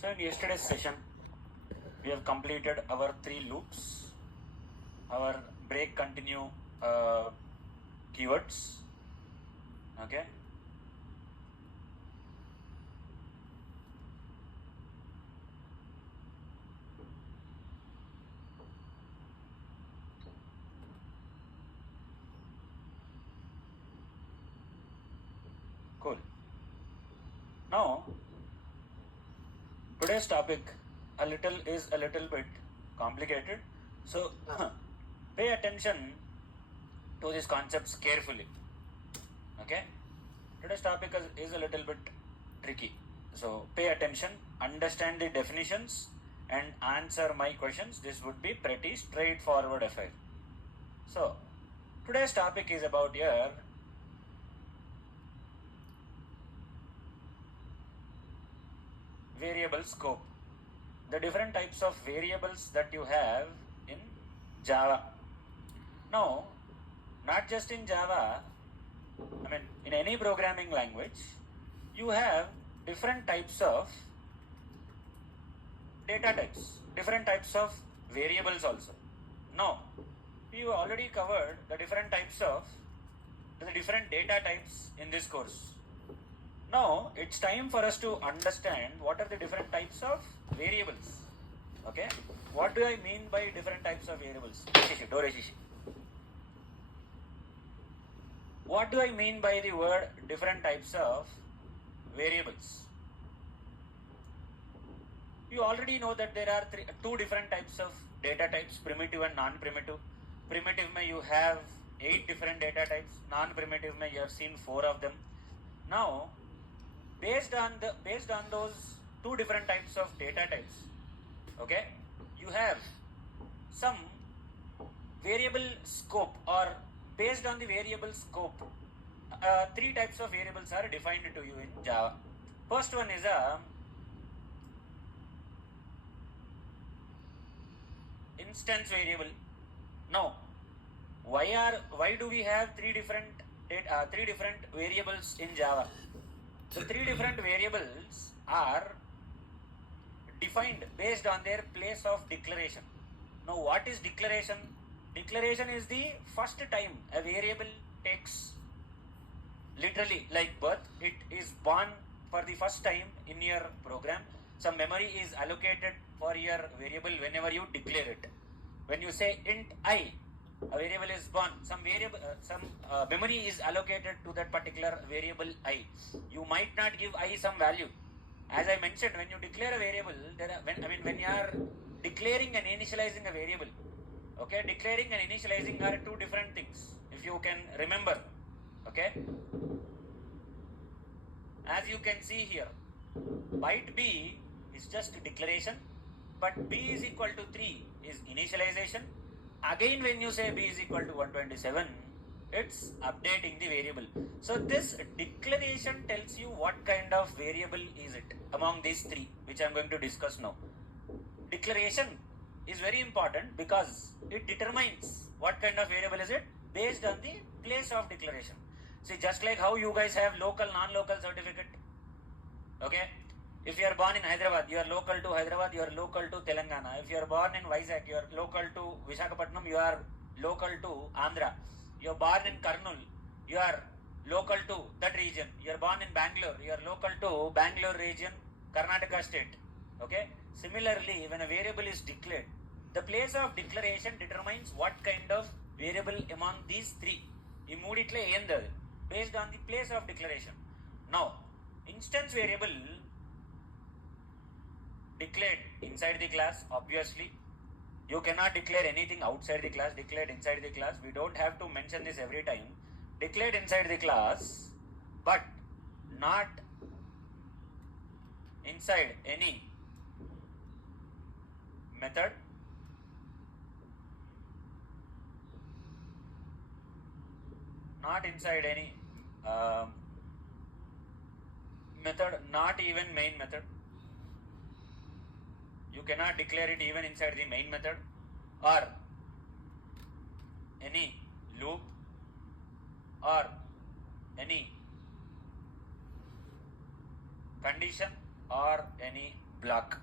So in yesterday's session, we have completed our 3 loops, our break continue keywords. Okay. Cool. Now, today's topic is a little bit complicated. So pay attention to these concepts carefully. Okay. Today's topic is a little bit tricky. So pay attention, understand the definitions, and answer my questions. This would be pretty straightforward affair. So today's topic is about your variable scope. The different types of variables that you have in Java. Now, not just in Java, in any programming language, you have different types of data types, different types of variables also. Now, we already covered the different data types in this course. Now, it's time for us to understand what are the different types of variables. Okay? What do I mean by different types of variables? What do I mean by the word different types of variables? You already know that there are two different types of data types, primitive and non-primitive. Primitive mein you have 8 different data types. Non-primitive mein you have seen 4 of them. Now, based on those 2 different types of data types, okay, you have some variable scope, or based on the variable scope, 3 types of variables are defined to you in Java. First one is a instance variable. Now, why do we have 3 different variables in Java? The 3 different variables are defined based on their place of declaration. Now, what is declaration? Declaration is the first time a variable takes, literally like birth, it is born for the first time in your program. Some memory is allocated for your variable whenever you declare it. When you say int I, a variable is born, some memory is allocated to that particular variable I. You might not give I some value. As I mentioned, when you declare a variable, when you are declaring and initializing a variable, okay, declaring and initializing are 2 different things, if you can remember. Okay, as you can see here, byte B is just declaration, but B is equal to 3 is initialization. Again, when you say B is equal to 127, it's updating the variable. So this declaration tells you what kind of variable is it among these 3, which I'm going to discuss now. Declaration is very important because it determines what kind of variable is it based on the place of declaration. See, just like how you guys have local, non-local certificate. Okay? If you are born in Hyderabad, you are local to Hyderabad, you are local to Telangana. If you are born in Vizag, you are local to Visakhapatnam, you are local to Andhra. You are born in Kurnool, you are local to that region. You are born in Bangalore, you are local to Bangalore region, Karnataka state. Okay? Similarly, when a variable is declared, the place of declaration determines what kind of variable among these 3. Immediately based on the place of declaration. Now, instance variable declared inside the class, obviously. You cannot declare anything outside the class, declared inside the class. We don't have to mention this every time. Declared inside the class, but not inside any method, not inside any method, not even main method. You cannot declare it even inside the main method or any loop or any condition or any block.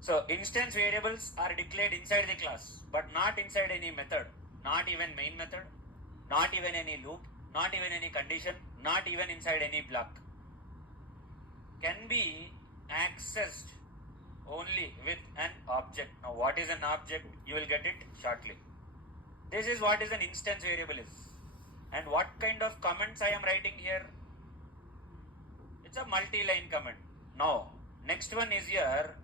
So instance variables are declared inside the class, but not inside any method, not even main method, not even any loop, not even any condition, not even inside any block. Can be accessed only with an object. Now what is an object? You will get it shortly. This is what is an instance variable is. And what kind of comments I am writing here? It's a multi-line comment. Now next one is here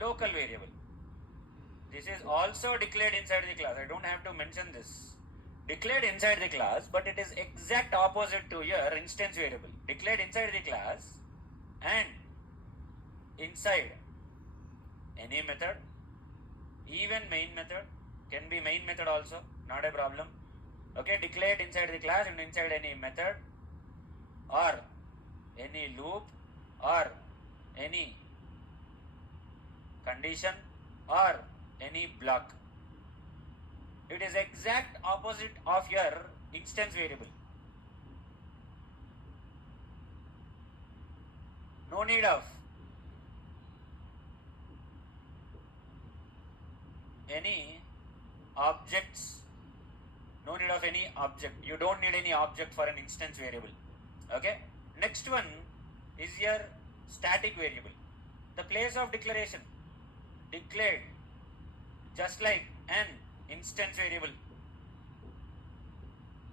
local variable. This is also declared inside the class. I don't have to mention this. Declared inside the class, but it is exact opposite to your instance variable. Declared inside the class and inside any method, even main method, can be main method also, not a problem. Okay, declared inside the class and inside any method or any loop or any condition or any block. It is exact opposite of your instance variable. No need of any objects. No need of any object. You don't need any object for an instance variable. Okay. Next one is your static variable. The place of declaration. Declared just like an instance variable.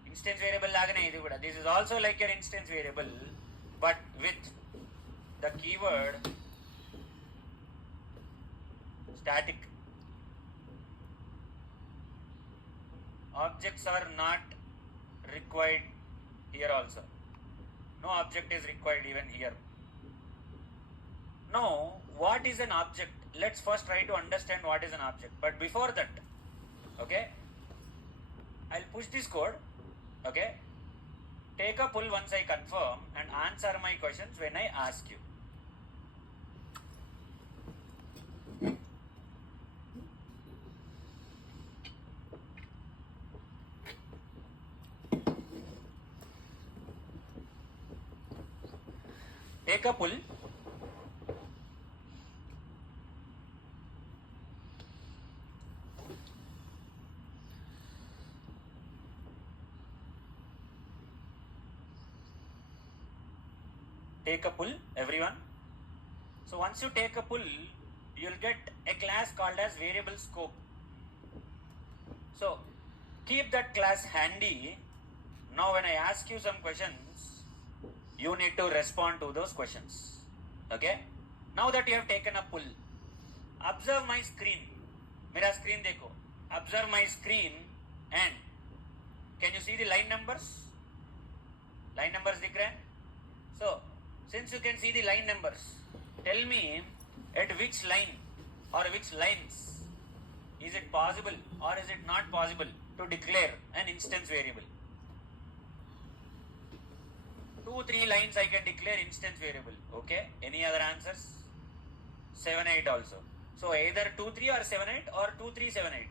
Instance variable lagane idu kuda. This is also like your instance variable, but with the keyword static. Objects are not required here also. No object is required even here. Now, what is an object? Let's first try to understand what is an object. But before that, okay, I'll push this code, okay, take a pull once I confirm and answer my questions when I ask you. Take a pull. Take a pull, everyone. So once you take a pull, you'll get a class called as variable scope. So keep that class handy. Now when I ask you some questions, you need to respond to those questions. Okay? Now that you have taken a pull, observe my screen. Mera screen dekho. Observe my screen and can you see the line numbers? Line numbers dikh rahe hain? So since you can see the line numbers, tell me at which line or which lines is it possible or is it not possible to declare an instance variable? 2-3 lines I can declare instance variable. Okay. Any other answers? 7-8 also. So either 2-3 or 7-8 or 2-3-7-8.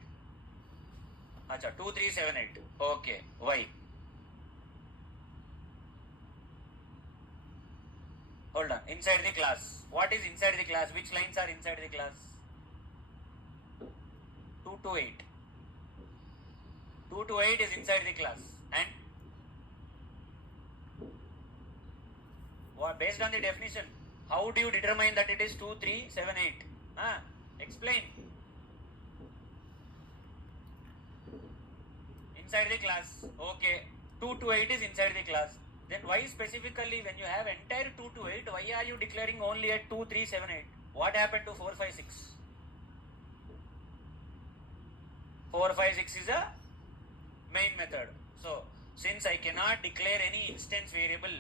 Acha, 2-3-7-8. Okay. Why? Hold on. Inside the class. What is inside the class? Which lines are inside the class? 2 to 8. 2 to 8 is inside the class. And based on the definition, how do you determine that it is 2, 3, 7, 8? Explain. Inside the class. Okay. 2 to 8 is inside the class. Then why specifically when you have entire 2 to 8, why are you declaring only at 2, 3, 7, 8? What happened to 4, 5, 6? 4, 5, 6 is a main method. So since I cannot declare any instance variable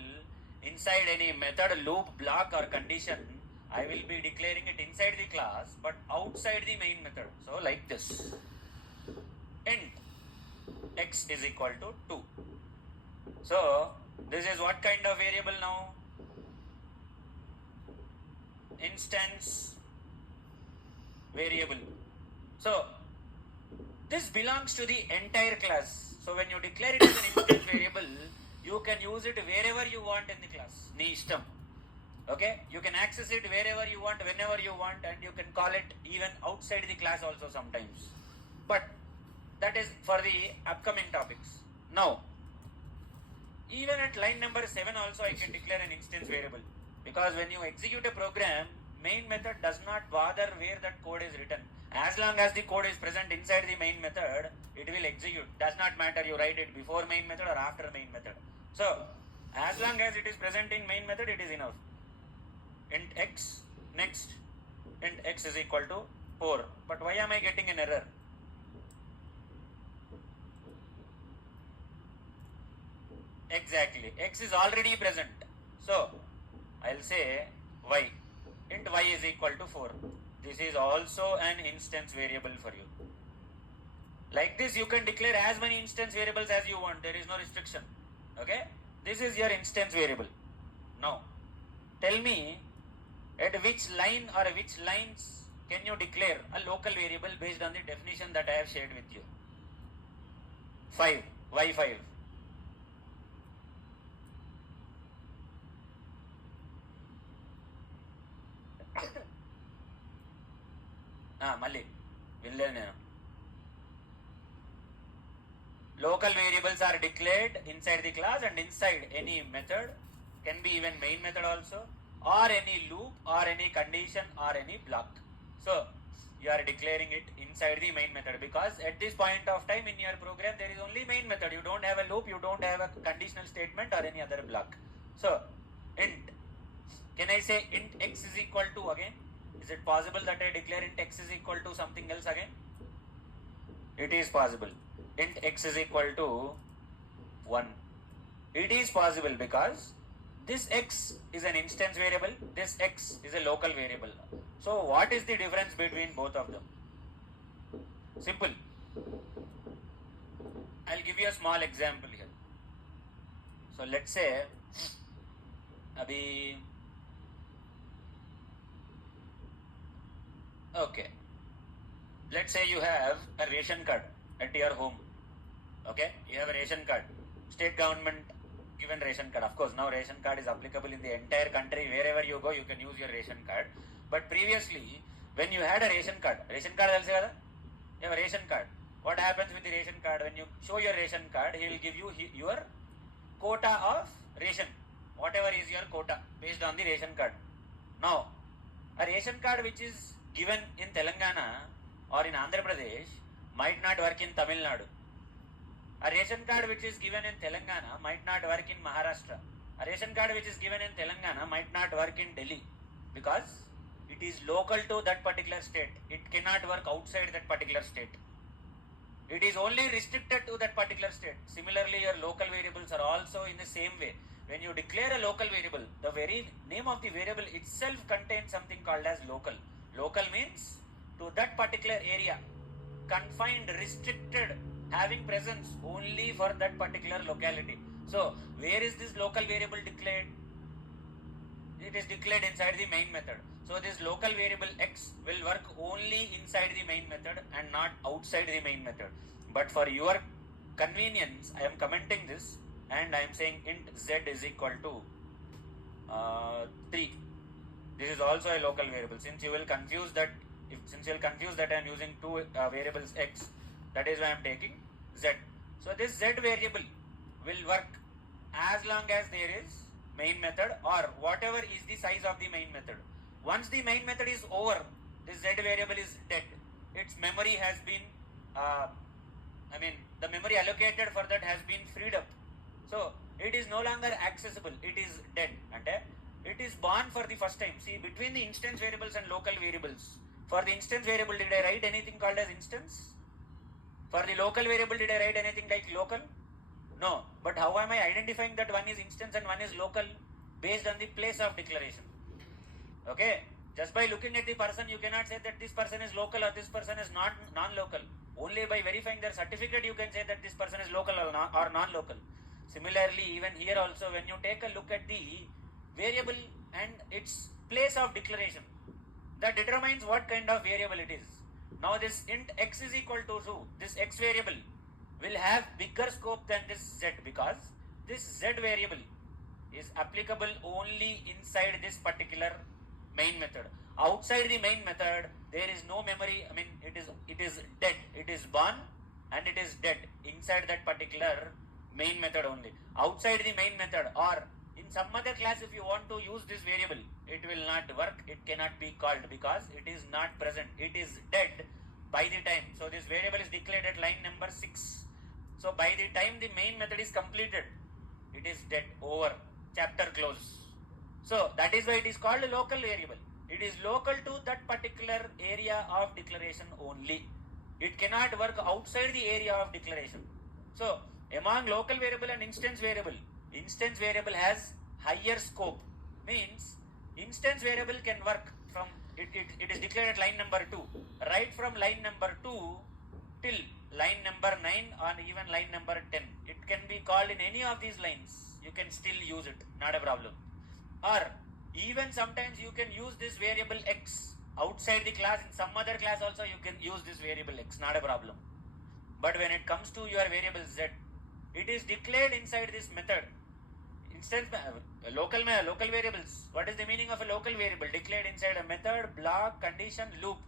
inside any method, loop, block or condition, I will be declaring it inside the class but outside the main method. So like this. Int x is equal to 2. So this is what kind of variable now? Instance variable. So this belongs to the entire class. So when you declare it as an instance variable, you can use it wherever you want in the class. Nee ishtam. Okay, you can access it wherever you want, whenever you want, and you can call it even outside the class also sometimes. But that is for the upcoming topics. Now, even at line number 7 also I can declare an instance variable, because when you execute a program, main method does not bother where that code is written. As long as the code is present inside the main method, it will execute. Does not matter you write it before main method or after main method. So, as long as it is present in main method, it is enough. Int x, next, int x is equal to 4. But why am I getting an error? Exactly, x is already present. So, I'll say y. Int y is equal to 4. This is also an instance variable for you. Like this, you can declare as many instance variables as you want. There is no restriction. Okay? This is your instance variable. Now, tell me at which line or which lines can you declare a local variable based on the definition that I have shared with you. 5. Why 5? Malli. Local variables are declared inside the class and inside any method, can be even main method also, or any loop or any condition or any block. So, you are declaring it inside the main method, because at this point of time in your program there is only main method. You don't have a loop, you don't have a conditional statement or any other block. So, int. Can I say int x is equal to again? Is it possible that I declare int x is equal to something else again? It is possible. Int x is equal to 1. It is possible because this x is an instance variable, this x is a local variable. So what is the difference between both of them? Simple. I'll give you a small example here. So let's say abhi okay, let's say you have a ration card at your home. Okay, you have a ration card, state government given ration card. Of course, now ration card is applicable in the entire country. Wherever you go, you can use your ration card. But previously, when you had a ration card telse kada? You have a ration card. What happens with the ration card? When you show your ration card, he will give you your quota of ration, whatever is your quota based on the ration card. Now, a ration card which is given in Telangana or in Andhra Pradesh might not work in Tamil Nadu. A ration card which is given in Telangana might not work in Maharashtra. A ration card which is given in Telangana might not work in Delhi, because it is local to that particular state. It cannot work outside that particular state. It is only restricted to that particular state. Similarly, your local variables are also in the same way. When you declare a local variable, the very name of the variable itself contains something called as local. Local means to that particular area, confined, restricted, having presence only for that particular locality. So, where is this local variable declared? It is declared inside the main method. So, this local variable x will work only inside the main method and not outside the main method. But for your convenience, I am commenting this and I am saying int z is equal to 3. This is also a local variable. Since you will confuse that, I am using two variables x, that is why I am taking z. So this z variable will work as long as there is main method or whatever is the size of the main method. Once the main method is over, this z variable is dead. Its memory has been, the memory allocated for that has been freed up. So it is no longer accessible. It is dead. And it is born for the first time. See, between the instance variables and local variables, for the instance variable, did I write anything called as instance? For the local variable, did I write anything like local? No. But how am I identifying that one is instance and one is local? Based on the place of declaration. Okay? Just by looking at the person, you cannot say that this person is local or this person is not non-local. Only by verifying their certificate, you can say that this person is local or non-local. Similarly, even here also, when you take a look at the variable and its place of declaration, that determines what kind of variable it is. Now this int x is equal to 2, this x variable will have bigger scope than this z, because this z variable is applicable only inside this particular main method. Outside the main method, there is no memory. I mean, it is dead. It is born and it is dead inside that particular main method only. Outside the main method or in some other class, if you want to use this variable, it will not work. It cannot be called because it is not present. It is dead by the time. So this variable is declared at line number 6. So by the time the main method is completed, it is dead, over, chapter close. So that is why it is called a local variable. It is local to that particular area of declaration only. It cannot work outside the area of declaration. So among local variable and instance variable has higher scope. Means instance variable can work from it is declared at line number 2. Right from line number 2 till line number 9 or even line number 10. It can be called in any of these lines. You can still use it, not a problem. Or even sometimes you can use this variable x outside the class. In some other class also you can use this variable x, not a problem. But when it comes to your variable z, it is declared inside this method. Instance local variables. What is the meaning of a local variable? Declared inside a method, block, condition, loop.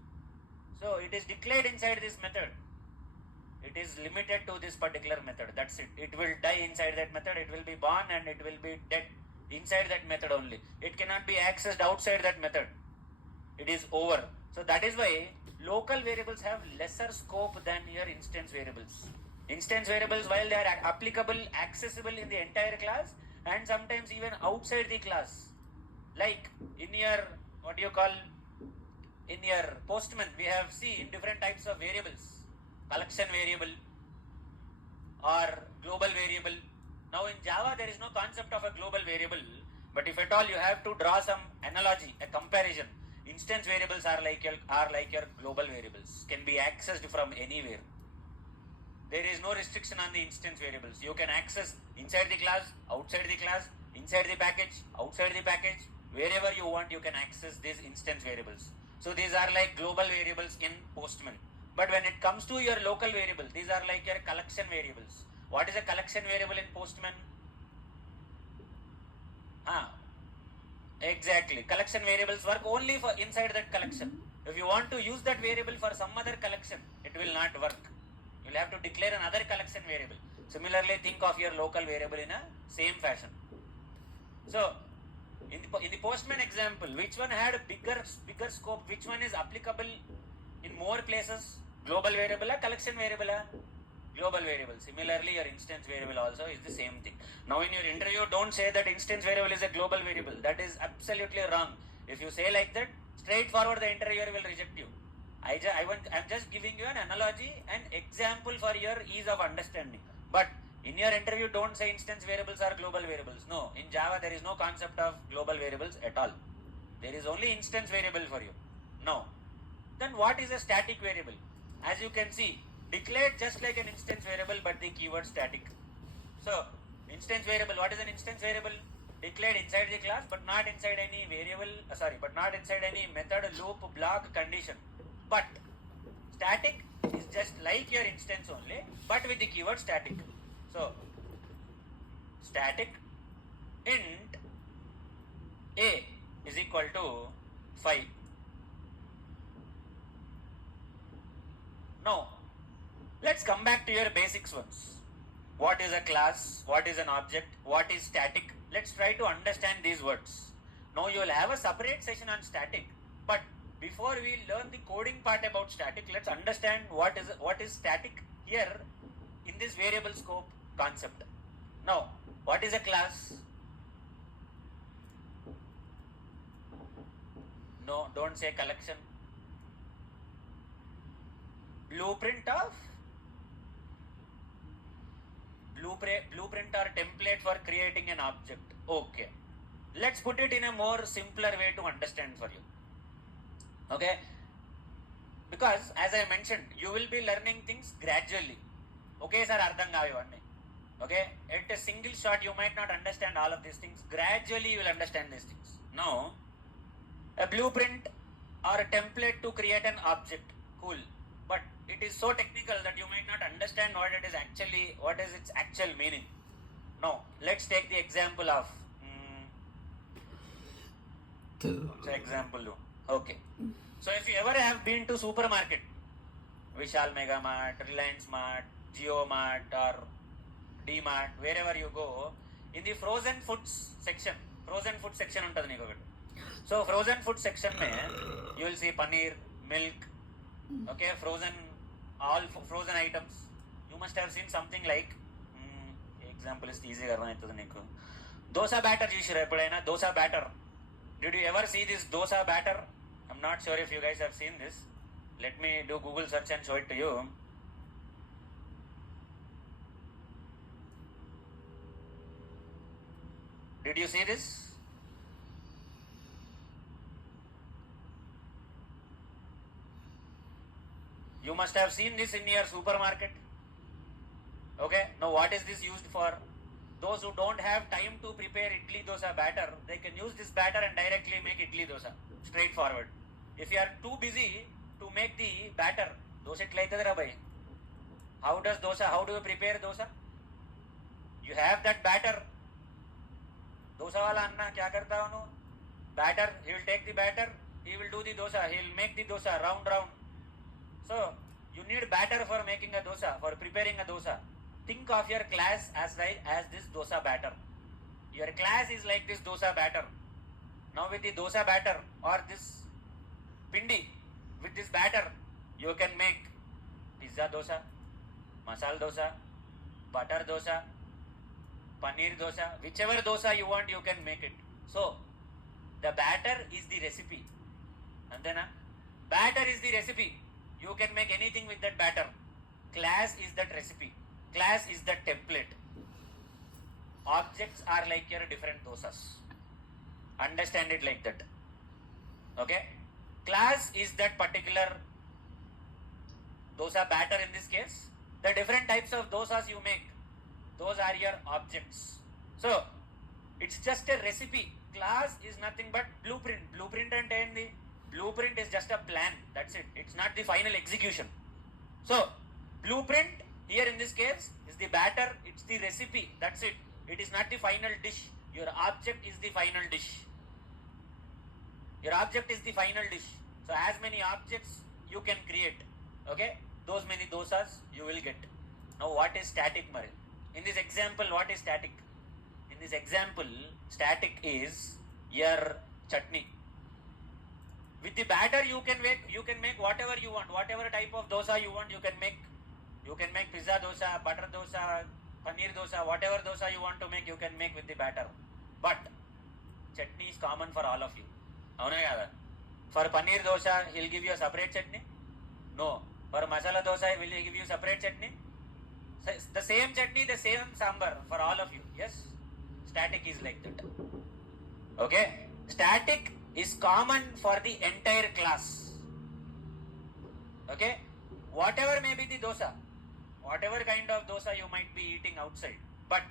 So it is declared inside this method. It is limited to this particular method. That's it. It will die inside that method. It will be born and it will be dead inside that method only. It cannot be accessed outside that method. It is over. So that is why local variables have lesser scope than your instance variables. Instance variables, while they are applicable, accessible in the entire class and sometimes even outside the class. Like in your, in your Postman, we have seen different types of variables. Collection variable or global variable. Now in Java there is no concept of a global variable, but if at all you have to draw some analogy, a comparison, instance variables are like your global variables, can be accessed from anywhere. There is no restriction on the instance variables. You can access inside the class, outside the class, inside the package, outside the package, wherever you want you can access these instance variables. So these are like global variables in Postman. But when it comes to your local variable, these are like your collection variables. What is a collection variable in Postman? Exactly. Collection variables work only for inside that collection. If you want to use that variable for some other collection, it will not work. You will have to declare another collection variable. Similarly, think of your local variable in a same fashion. So, in the Postman example, which one had a bigger scope? Which one is applicable in more places? Global variable or collection variable? Global variable. Similarly, your instance variable also is the same thing. Now in your interview, don't say that instance variable is a global variable. That is absolutely wrong. If you say like that, straightforward the interviewer will reject you. I'm just giving you an analogy, an example for your ease of understanding. But in your interview, don't say instance variables are global variables. No, in Java there is no concept of global variables at all. There is only instance variable for you. Now, then what is a static variable? As you can see, declared just like an instance variable, but the keyword static. So, instance variable, what is an instance variable? Declared inside the class, but not inside any variable, but not inside any method, loop, block, condition. But static is just like your instance only, but with the keyword static. So, static int a is equal to 5. Now, let's come back to your basics ones. What is a class? What is an object? What is static? Let's try to understand these words. Now, you will have a separate session on static, but before we learn the coding part about static, let's understand what is static here in this variable scope concept. Now, what is a class? No, don't say collection. Blueprint or template for creating an object. Okay. Let's put it in a more simpler way to understand for you. Okay. Because as I mentioned, you will be learning things gradually. Okay, sir, ardham kavivandi. Okay. At a single shot, you might not understand all of these things. Gradually, you will understand these things. Now, a blueprint or a template to create an object. Cool. But it is so technical that you might not understand what is its actual meaning. Now, let's take the example of So example. Okay. So if you ever have been to supermarket, Vishal Mega Mart, Reliance Mart, Geo Mart or D Mart, wherever you go, in the frozen foods section ఉంటుంది నీకు ఒకటి. So frozen food section you will see paneer, milk, okay, all frozen items. You must have seen something like example is easy అర్థమవుతుంది నీకు. Dosa batter చూసిరా ఎప్పుడైనా? Dosa batter. Did you ever see this dosa batter? I'm not sure if you guys have seen this. Let me do Google search and show it to you. Did you see this? You must have seen this in your supermarket. Okay, now what is this used for? Those who don't have time to prepare idli dosa batter, they can use this batter and directly make idli dosa. Straightforward. If you are too busy to make the batter, dosa etlaitadra bhai. How do you prepare dosa? You have that batter. Dosa wala anna kya karta hai? Batter, he will take the batter, he will do the dosa, he will make the dosa round. So, you need batter for making a dosa, for preparing a dosa. Think of your class as this dosa batter. Your class is like this dosa batter. Now with the dosa batter or this pindi, with this batter, you can make pizza dosa, masala dosa, butter dosa, paneer dosa, whichever dosa you want, you can make it. So, the batter is the recipe. And then, batter is the recipe. You can make anything with that batter. Class is that recipe. Class is the template. Objects are like your different dosas. Understand it like that. Okay? Class is that particular dosa batter in this case. The different types of dosas you make, those are your objects. So, it's just a recipe. Class is nothing but blueprint. Blueprint and the blueprint is just a plan. That's it. It's not the final execution. So, blueprint here in this case is the batter. It's the recipe. That's it. It is not the final dish. Your object is the final dish. Your object is the final dish. So, as many objects you can create. Okay? Those many dosas you will get. Now, what is static, Mari? In this example, what is static? In this example, static is your chutney. With the batter, you can make whatever you want, whatever type of dosa you want. You can make pizza dosa, butter dosa, paneer dosa, whatever dosa you want to make, you can make with the batter. But chutney is common for all of you. For paneer dosa, he'll give you a separate chutney. No. For masala dosa, will he give you separate chutney? The same chutney, the same sambar for all of you. Yes? Static is like that. Okay? Static is common for the entire class. Okay? Whatever may be the dosa, whatever kind of dosa you might be eating outside, but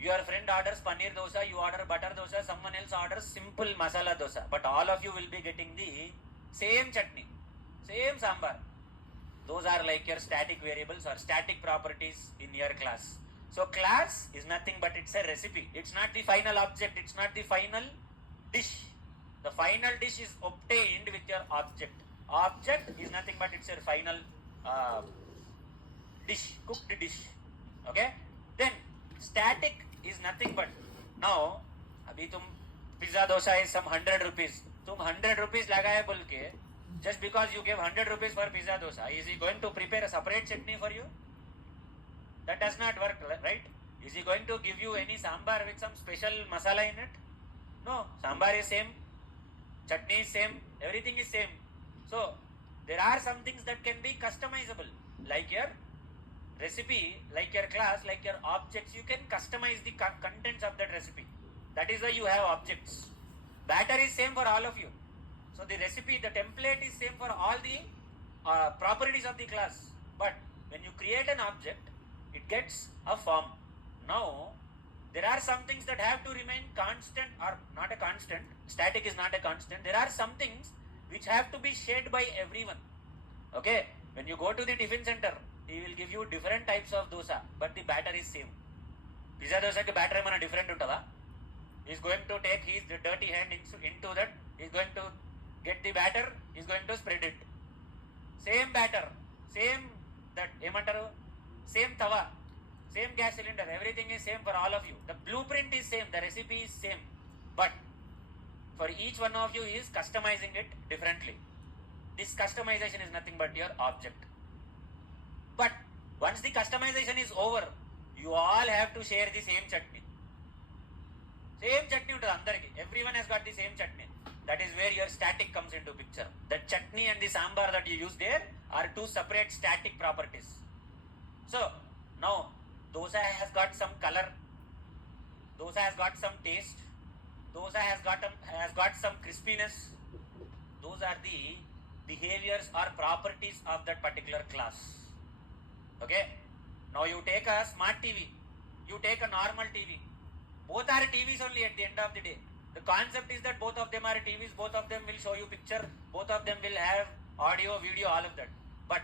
your friend orders paneer dosa, you order butter dosa, someone else orders simple masala dosa, but all of you will be getting the same chutney, same sambar. Those are like your static variables or static properties in your class. So class is nothing but it's a recipe. It's not the final object. It's not the final dish. The final dish is obtained with your object. Object is nothing but it's your final dish, cooked dish. Okay? Then static is nothing but, now abhi tum pizza dosa is some 100 rupees. Tum 100 rupees lagaya bolke, just because you gave 100 rupees for pizza dosa, is he going to prepare a separate chutney for you? That does not work, right? Is he going to give you any sambar with some special masala in it? No, sambar is same, chutney is same, everything is same. So, there are some things that can be customizable, like your recipe, like your class, like your objects. You can customize the contents of that recipe. That is why you have objects. Batter is same for all of you. So, the recipe, the template is same for all the properties of the class. But when you create an object, it gets a form. Now, there are some things that have to remain constant or not a constant. Static is not a constant. There are some things which have to be shared by everyone. Okay? When you go to the tiffin center, he will give you different types of dosa, but the batter is same. Pizza dosa ke batter mana different untava? He's going to take his dirty hand into that. He's going to get the batter. He's going to spread it. Same batter, same that emantaru, same tawa, same gas cylinder. Everything is same for all of you. The blueprint is same. The recipe is same. But for each one of you is customizing it differently. This customization is nothing but your object. But once the customization is over, you all have to share the same chutney. Same chutney untundi andariki. Everyone has got the same chutney. That is where your static comes into picture. The chutney and the sambar that you use there are two separate static properties. So now dosa has got some color, dosa has got some taste, dosa has got some crispiness. Those are the behaviors or properties of that particular class. Okay. Now you take a smart TV, you take a normal TV. Both are TVs only at the end of the day. The concept is that both of them are TVs, both of them will show you picture, both of them will have audio, video, all of that. But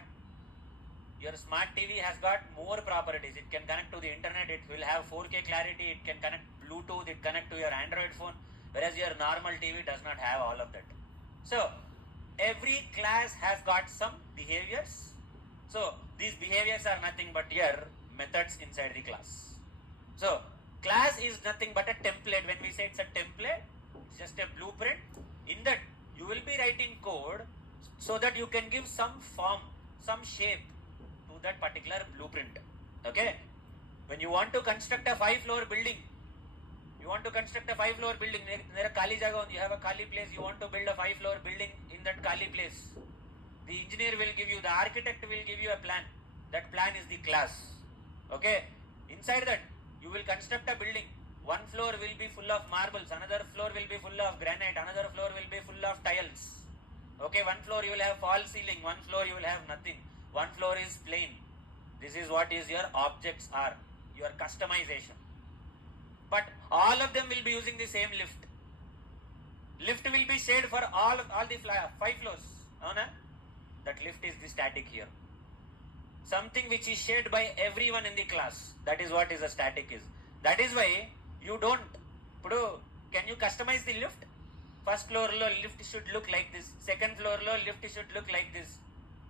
your smart TV has got more properties. It can connect to the internet, it will have 4K clarity, it can connect Bluetooth, it connect to your Android phone, whereas your normal TV does not have all of that. So every class has got some behaviors. So these behaviors are nothing but your methods inside the class. So class is nothing but a template. When we say it's a template, it's just a blueprint. In that you will be writing code so that you can give some form, some shape to that particular blueprint. Okay. When you want to construct a 5-floor building, you have a kali jaga, you have a kali place, you want to build a 5-floor building in that kali place. The engineer will give you, the architect will give you a plan. That plan is the class. Okay. Inside that, you will construct a building. One floor will be full of marbles, another floor will be full of granite, another floor will be full of tiles. Okay, one floor you will have false ceiling, one floor you will have nothing, one floor is plain. This is what is your objects are, your customization. But all of them will be using the same lift. Lift will be shared for all the 5 floors. That lift is the static here. Something which is shared by everyone in the class. That is what is a static is. That is why you don't. Can you customize the lift? First floor lo lift should look like this. Second floor lo lift should look like this.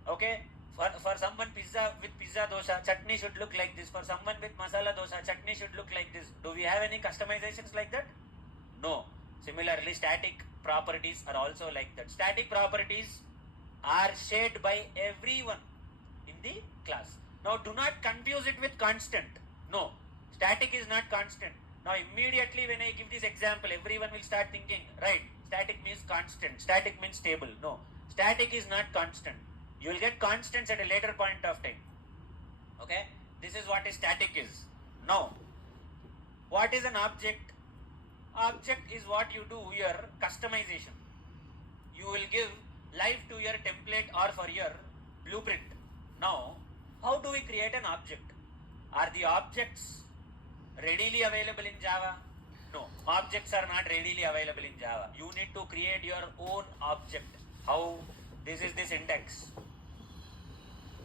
Okay. For someone pizza with pizza dosa, chutney should look like this. For someone with masala dosa, chutney should look like this. Do we have any customizations like that? No. Similarly, static properties are also like that. Static properties are shared by everyone in the class. Now do not confuse it with constant. No, static is not constant. Now immediately when I give this example, everyone will start thinking, right, static means constant, static means stable. No, static is not constant. You will get constants at a later point of time. Okay, this is what a static is. Now, what is an object? Object is what you do your customization. You will give life to your template or for your blueprint. Now, how do we create an object? Are the objects readily available in Java? No, objects are not readily available in Java. You need to create your own object. How? This is the syntax.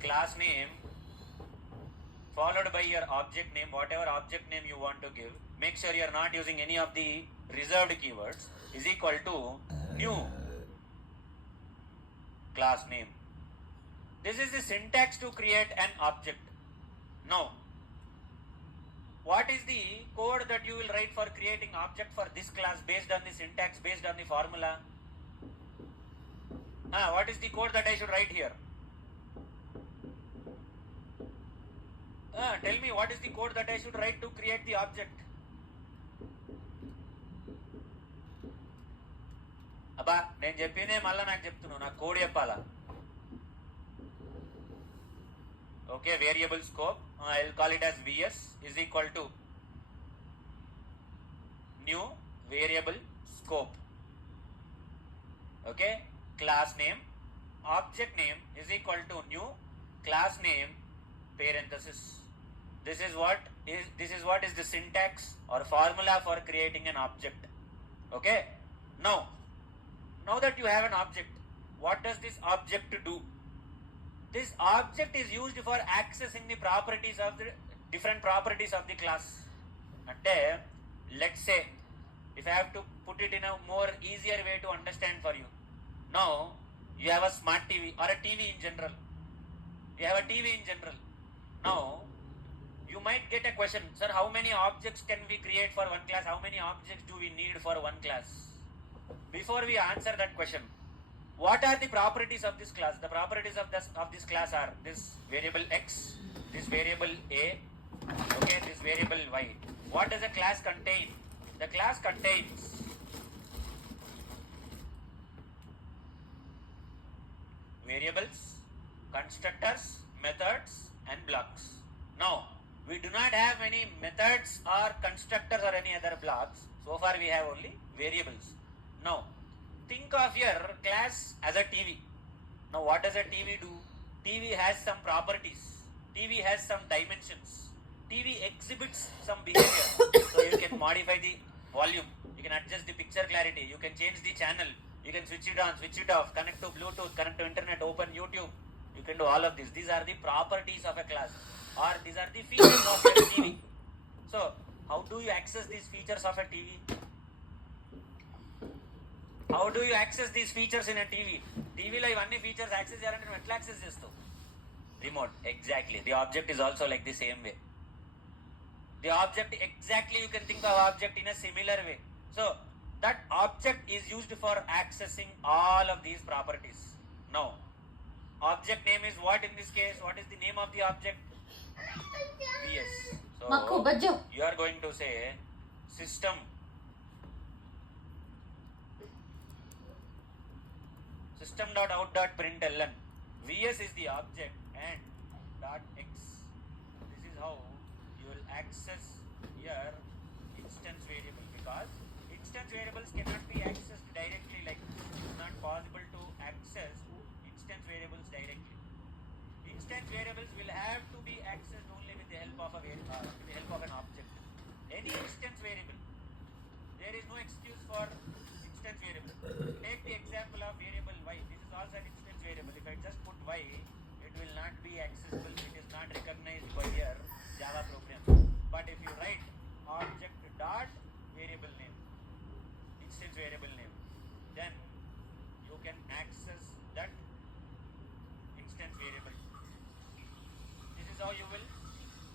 Class name followed by your object name, whatever object name you want to give. Make sure you are not using any of the reserved keywords, is equal to new class name. This is the syntax to create an object. Now, what is the code that you will write for creating object for this class based on the syntax, based on the formula? What is the code that I should write here? Tell me, what is the code that I should write to create the object? అబ్బా నేను చెప్పినే మళ్ళా నాకు చెప్తున్నాను, నాకు code చెప్పాలా? Okay, variable scope, I'll call it as vs is equal to new variable scope. Okay, class name, object name is equal to new class name parenthesis. This is what is the syntax or formula for creating an object. Okay, now that you have an object, what does this object do? This object is used for accessing the properties of the different properties of the class. Ante, let's say if I have to put it in a more easier way to understand for you. Now, you have a smart TV or a TV in general. You have a TV in general. Now, you might get a question, sir, how many objects can we create for one class? How many objects do we need for one class? Before we answer that question, what are the properties of this class? The properties of this class are this variable x, this variable a, okay, this variable y. What does a class contain? The class contains variables, constructors, methods, and blocks. Now, we do not have any methods or constructors or any other blocks. So far we have only variables. Now, think of your class as a TV. Now, what does a TV do? TV has some properties. TV has some dimensions. TV exhibits some behavior. So, you can modify the volume. You can adjust the picture clarity. You can change the channel. You can switch it on, switch it off, connect to Bluetooth, connect to internet, open YouTube. You can do all of this. These are the properties of a class, or these are the features of your TV. So, how do you access these features of a TV? How do you access these features in a TV? TV lo ivanni features access cheyalante nu etla access chestu? Remote. Exactly. The object is also like the same way. The object, exactly, you can think of object in a similar way. So, that object is used for accessing all of these properties. Now, object name is what in this case? What is the name of the object? VS. So, you are going to say system system.out.println. VS is the object and dot x. This is how you will access your instance variable, because instance variables cannot be accessed directly, like it is not possible to access instance variables directly. Instance variables will have to be accessed only with the help of an object. Any instance variable. There is no excuse for instance variable. Take the example of variable y. This is also an instance variable. If I just put y, it will not be accessible. It is not recognized by your Java program. But if you write object dot variable name, instance variable name, then you can access that instance variable. This is how you will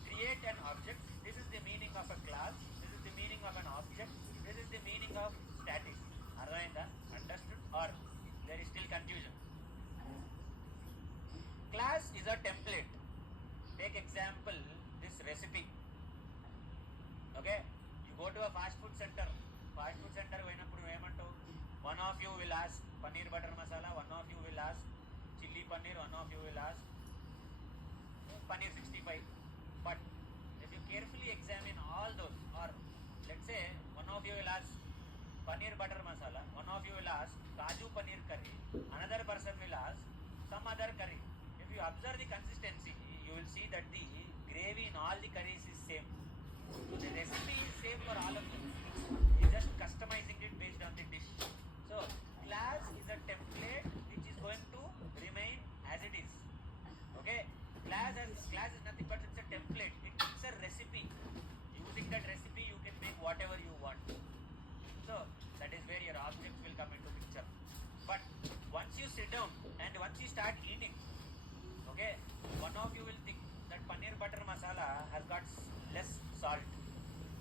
create an object. This is the meaning of a class. This is the meaning of an object. This is the meaning of static. Understood? Or there is still confusion? Class is a template. Take example, this recipe. Okay? You go to a fast food center. Fast food center పోయినప్పుడు ఏమంటావు? One of you will ask paneer butter masala, one of you will ask chili paneer, one of you will ask paneer 65. But if you carefully examine all those, or let's say one of you will ask paneer butter masala, one of you will ask kaju paneer curry, another person will ask some other curry. If you observe the consistency, you will see that the gravy in all the curries is same. So the recipe is same for all of them. You are just customizing it based on the dish. So class is a template which is going to remain as it is. Okay? Class is nothing but it's a template. It's a recipe. Using that recipe, you can make whatever you want. So that is where your objects will come into picture. But once you sit down and once you start eating, okay, one of you will think that paneer butter masala has got less salt,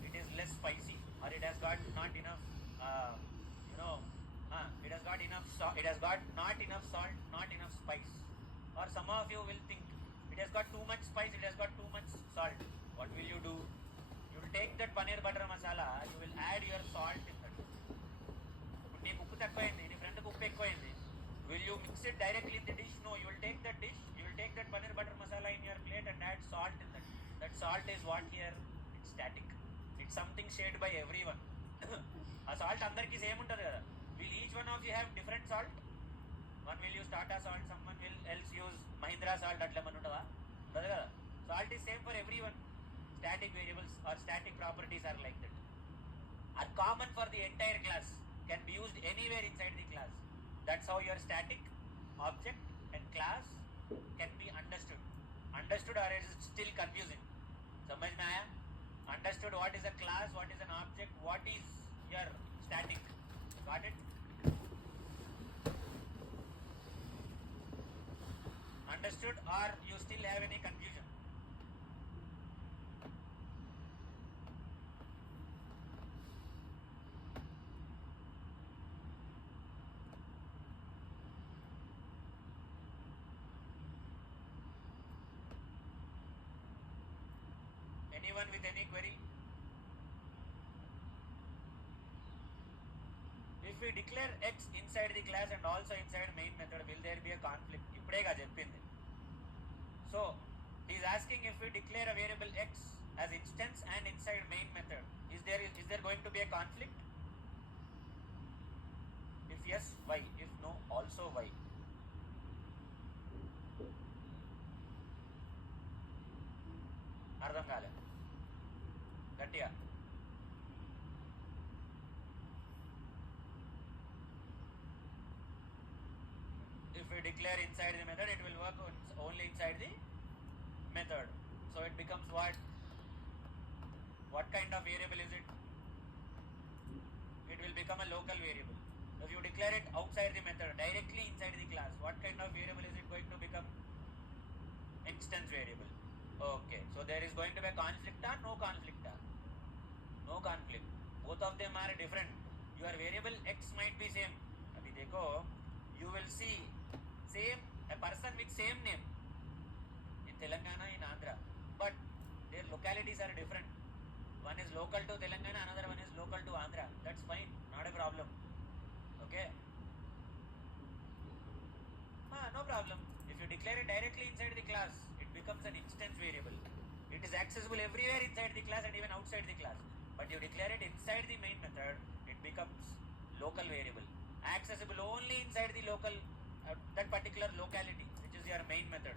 it is less spicy, or it has got not enough, it has got enough salt, it has got not enough salt, not enough spice. Or some of you will think it has got too much spice, it has got too much salt. What will you do? You will take that paneer butter masala, you will add your salt in that. నీకు ఉప్పు తక్కువైంది, నీ ఫ్రెండ్కి ఉప్పు ఎక్కువైంది. Will you mix it directly in the dish? No, you will take that dish, you will take that paneer butter masala in your plate and add salt in that. That salt is what here? It's static. It's something shared by everyone. ఆ salt అందరికీ same ఉంటుంది కదా. Will each one of you have different salt? One will use Tata salt, someone will else use Mahindra salt, అట్లా ఏమన్నా ఉంటుందా? ఉండదు కదా. Salt is same for everyone. Static variables or static properties are like that. Are common for the entire class. Can be used anywhere inside the class. That's how your static, object and class can be understood. Understood, or is it still confusing? समझ में आया? Understood what is a class, what is an object, what is your static. Got it? Understood, or you still have any confusion? Anyone with any query? If we declare x inside the class and also inside main method, will there be a conflict? ఇప్పుడేగా చెప్పింది. So he is asking, if we declare a variable x as instance and inside main method, is there going to be a conflict? If yes, why? If no, also why? అర్థం కాలేదు గట్టిగా. If we declare inside the method, it will work only inside the method. So it becomes what? What kind of variable is it? It will become a local variable. If you declare it outside the method, directly inside the class, what kind of variable is it going to become? Instance variable. Okay, so there is going to be a conflict or no conflict? No conflict. Both of them are different. Your variable x might be same. Abhi dekho, you will see a person with same name in Telangana, in Andhra, but their localities are different. One is local to Telangana, another one is local to Andhra. That's fine, not a problem. Okay? No problem. If you declare it directly inside the class, it becomes an instance variable. It is accessible everywhere inside the class and even outside the class. But you declare it inside the main method, it becomes local variable. Accessible only inside the local, that particular locality, which is your main method.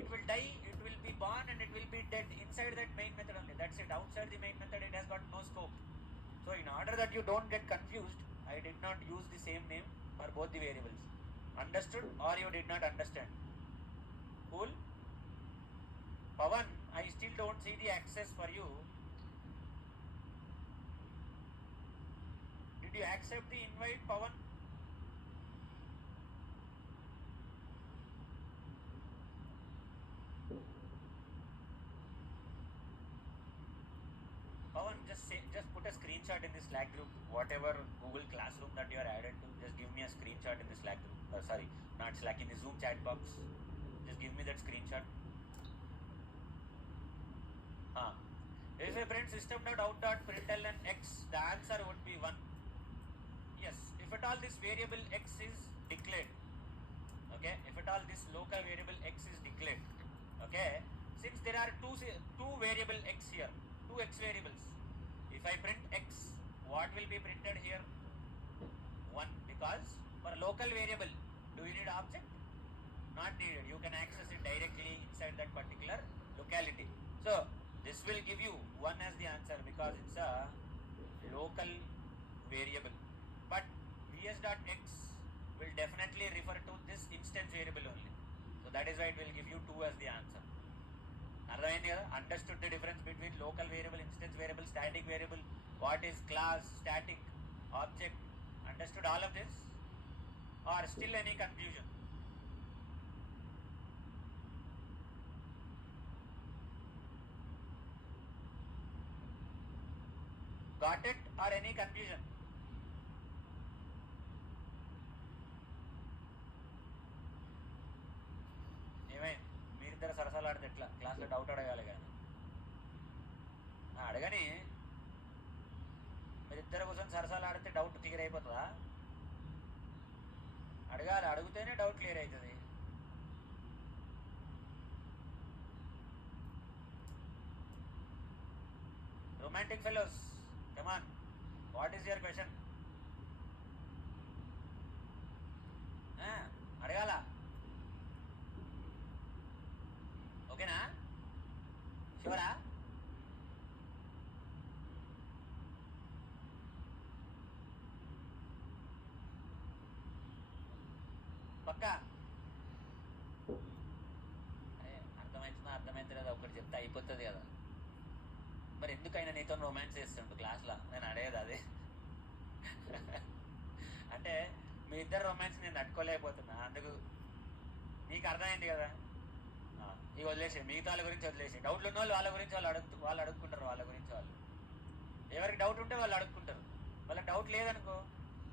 It will die, it will be born, and it will be dead inside that main method only. That's it. Outside the main method, it has got no scope. So in order that you don't get confused, I did not use the same name for both the variables. Understood, or you did not understand? Cool? Pavan, I still don't see the access for you. Did you accept the invite, Pavan? Pavan, just put a screenshot in the Slack group, whatever Google Classroom that you are added to. Just give me a screenshot in the Slack group. Sorry, not Slack, in the Zoom chat box. Just give me that screenshot. If a print system.out.println x, the answer would be 1. Yes, if at all this variable x is declared, okay, if at all this local variable x is declared, okay, since there are two variable x here, two x variables, if I print x, what will be printed here? 1, because for local variable, do you need object? Not needed. You can access it directly inside that particular locality. So this will give you 1 as the answer because it's a local variable. But vs.x will definitely refer to this instance variable only. So that is why it will give you 2 as the answer. Understood the difference between local variable, instance variable, static variable, what is class, static, object? Understood all of this? Or still any confusion? Got it, or any confusion? ఏమైంది మీరిద్దరు సరసాలు ఆడితే ఎట్లా? క్లాస్లో doubt అడగాలి కానీ అడగని మీరిద్దరు కూర్చొని సరసాలు ఆడితే డౌట్ క్లియర్ అయిపోతుందా? అడగాలి, అడిగితేనే డౌట్ క్లియర్ అవుతుంది. Romantic fellows, come on. What is your question? అడగాల, ఓకేనా? షూరా? పక్కా? అర్థమవుతుందా అర్థమవుతుందా ఒకటి చెప్తే అయిపోతుంది కదా. మరి ఎందుకైనా నీతో రొమాన్స్ చేస్తుండు క్లాస్లో? నేను అడగదు అదే. అంటే మీ ఇద్దరు రొమాన్స్ నేను తట్టుకోలేకపోతున్నా, అందుకు నీకు అర్థమైంది కదా. ఇక వదిలేసి మిగతా వాళ్ళ గురించి వదిలేసి, డౌట్లు ఉన్న వాళ్ళు వాళ్ళ గురించి వాళ్ళు అడుక్కుంటారు, వాళ్ళ గురించి వాళ్ళు. ఎవరికి డౌట్ ఉంటే వాళ్ళు అడుక్కుంటారు, వాళ్ళకి డౌట్ లేదనుకో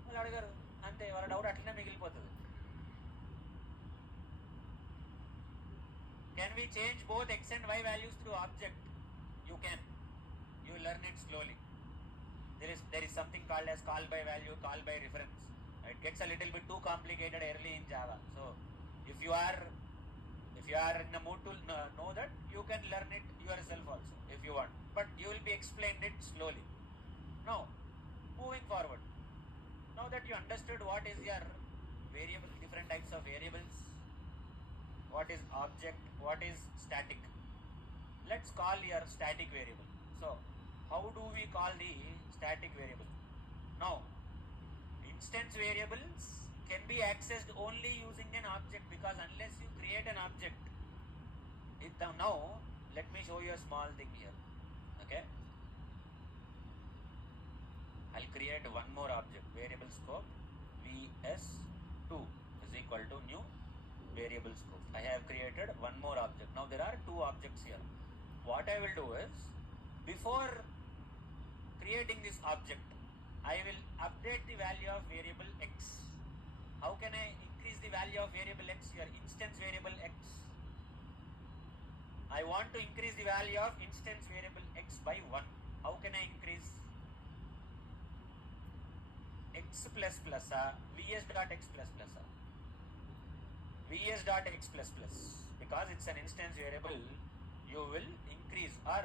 వాళ్ళు అడగరు, అంతే. వాళ్ళ డౌట్ అట్లనే మిగిలిపోతుంది. Can we change both x and y values through object? You can. You learn it slowly. There is something called as call by value, call by reference. It gets a little bit too complicated early in Java. So if you are in the mood to know that, you can learn it yourself also if you want. But you will be explained it slowly. Now, moving forward. Now that you understood what is your variable, different types of variables, what is object, what is static. Let's call your static variable. So, how do we call the static variable? Now, instance variables can be accessed only using an object, because unless you create an object. Now, let me show you a small thing here. Okay? I'll create one more object, variable scope vs2 is equal to new variable scope. I have created one more object. Now there are two objects here. What I will do is, before creating this object, I will update the value of variable x. How can I increase the value of variable x here? Instance variable x. I want to increase the value of instance variable x by 1. How can I increase? X plus plus vs dot x plus plus vs dot x plus plus, because it's an instance variable, you will increase or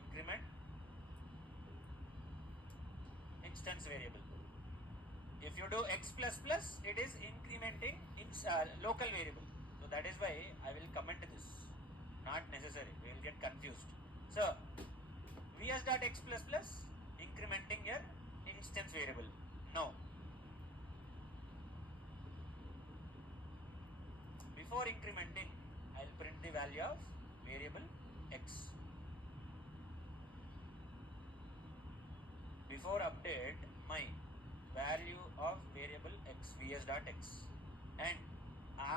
increment instance variable. If you do x plus plus, it is incrementing local variable. So that is why I will comment this. Not necessary, we will get confused. So vs dot x plus plus incrementing your instance variable. Now, before incrementing, I'll print the value of variable x. Before update my value of variable x, vs dot x, and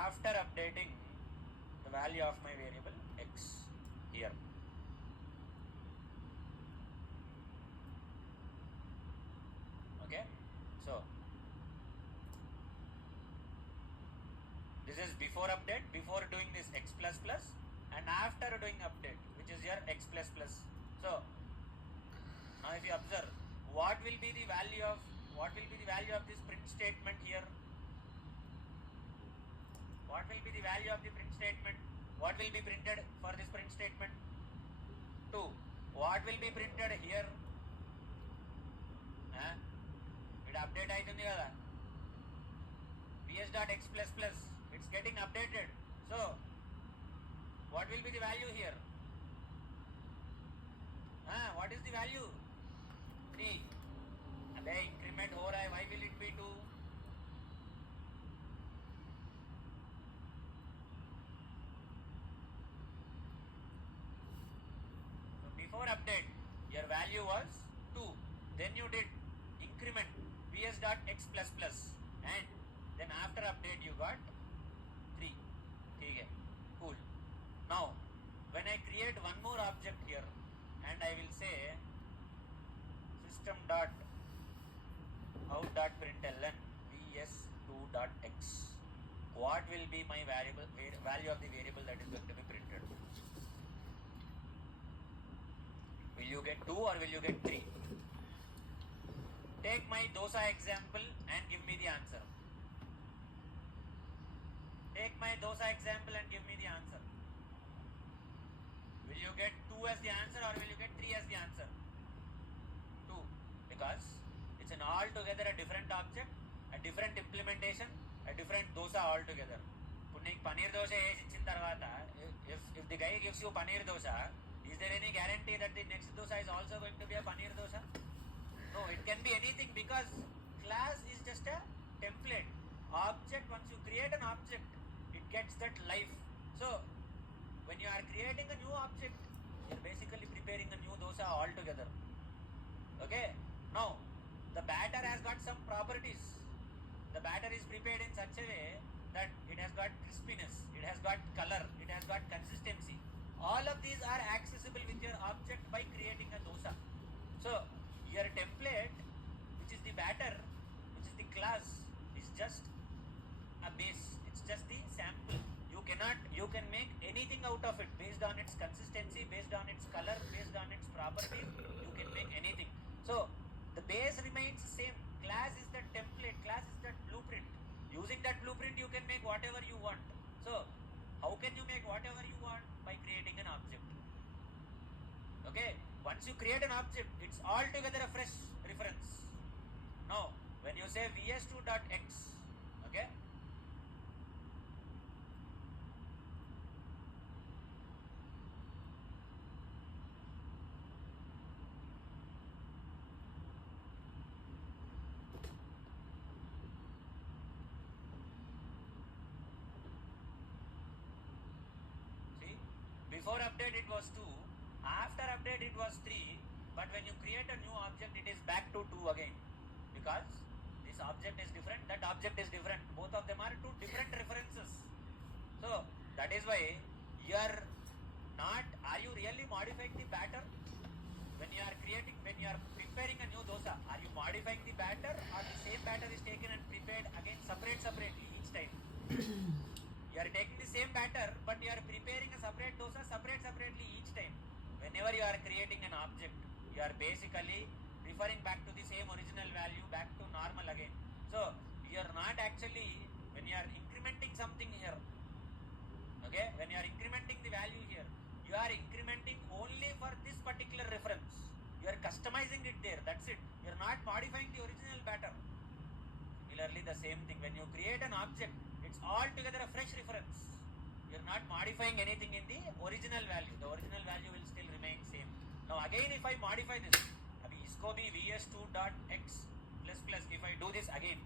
after updating the value of my variable x here. Okay, so this is before update, before doing this x plus plus, and after doing update, which is your x plus plus. So now if you observe, what will be the value of this print statement here? What will be the value of the print statement? What will be printed for this print statement? 2. What will be printed here? It update aitundi kada, vs dot x plus plus, it's getting updated. So what will be the value here? What is the value? 3. And then increment ho raha hai, why will it be 2? So before update, your value was 2. Then you did increment vs dot x plus plus, and then after update you got 3. Okay, cool. Now when I create one more object here, and I will say system dot out dot println vs2 dot x, what will be my value of the variable that is going to be printed? Will you get 2 or will you get 3? Take my dosa example and give me the answer. Take my dosa example and give me the answer. Will you get 2 as the answer or will you get 3 as the answer? 2, because it's an altogether a different object, a different implementation, a different dosa altogether. ఇప్పుడు నీకు పనీర్ దోశ వేసి ఇచ్చిన తర్వాత, if the guy gives you paneer dosa, is there any guarantee that the next dosa is also going to be a paneer dosa? No, it can be anything, because class is just a template. Object, once you create an object, it gets that life. So when you are creating a new object, you are basically preparing a new dosa altogether. Okay, Now, the batter has got some properties. The batter is prepared in such a way that it has got crispiness, it has got color, it has got consistency. All of these are accessible with your object by creating a dosa. So, your template, which is the batter, which is the class, is just a base. It's just the sample. You can make anything out of it based on its consistency, based on its color, based on its properties. You can make anything. So the base remains same. Class is the template. Class is the blueprint. Using that blueprint, you can make whatever you want. So how can you make whatever you want? By creating an object. Okay. Once you create an object, it's altogether a fresh reference. Now, when you say vs2.x, okay. Before update it was 2, after update it was 3, but when you create a new object it is back to 2 again, because this object is different, that object is different, both of them are two different references. So that is why you are you really modifying the batter? When you are preparing a new dosa, are you modifying the batter, or the same batter is taken and prepared again separately each time? You are taking the same batter, but you are preparing a separate dosa separately each time. Whenever you are creating an object, you are basically referring back to the same original value, back to normal again. So you are not actually, when you are incrementing something here, okay, when you are incrementing the value here, you are incrementing only for this particular reference. You are customizing it there, that's it. You are not modifying the original batter. Similarly, the same thing, when you create an object, it's altogether a fresh reference. You're not modifying anything in the original value. The original value will still remain same. Now again, if I modify this, isko bhi vs2.x plus plus, if I do this again,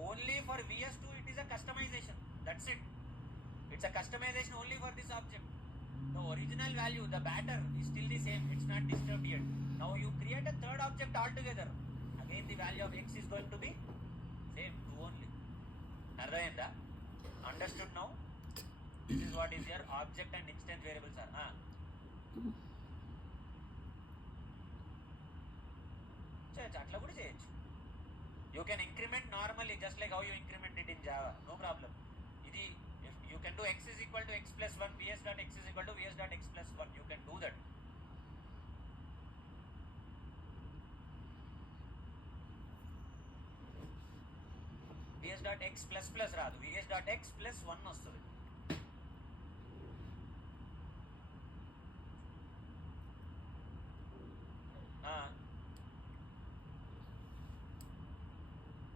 only for vs2 it is a customization. That's it. It's a customization only for this object. The original value, the batter, is still the same. It's not disturbed yet. Now you create a third object altogether. Again, the value of x is going to be same, 2 only. Ardhayinda? Understood now? This is what is your object and instance variables are. Atla kuda cheyachchu. You can increment normally, just like how you increment it in Java. No problem. If you can do x is equal to x plus 1, vs.x is equal to vs.x plus 1. You can do that. vs.x plus plus రాదు, vs.x plus 1 వస్తుంది.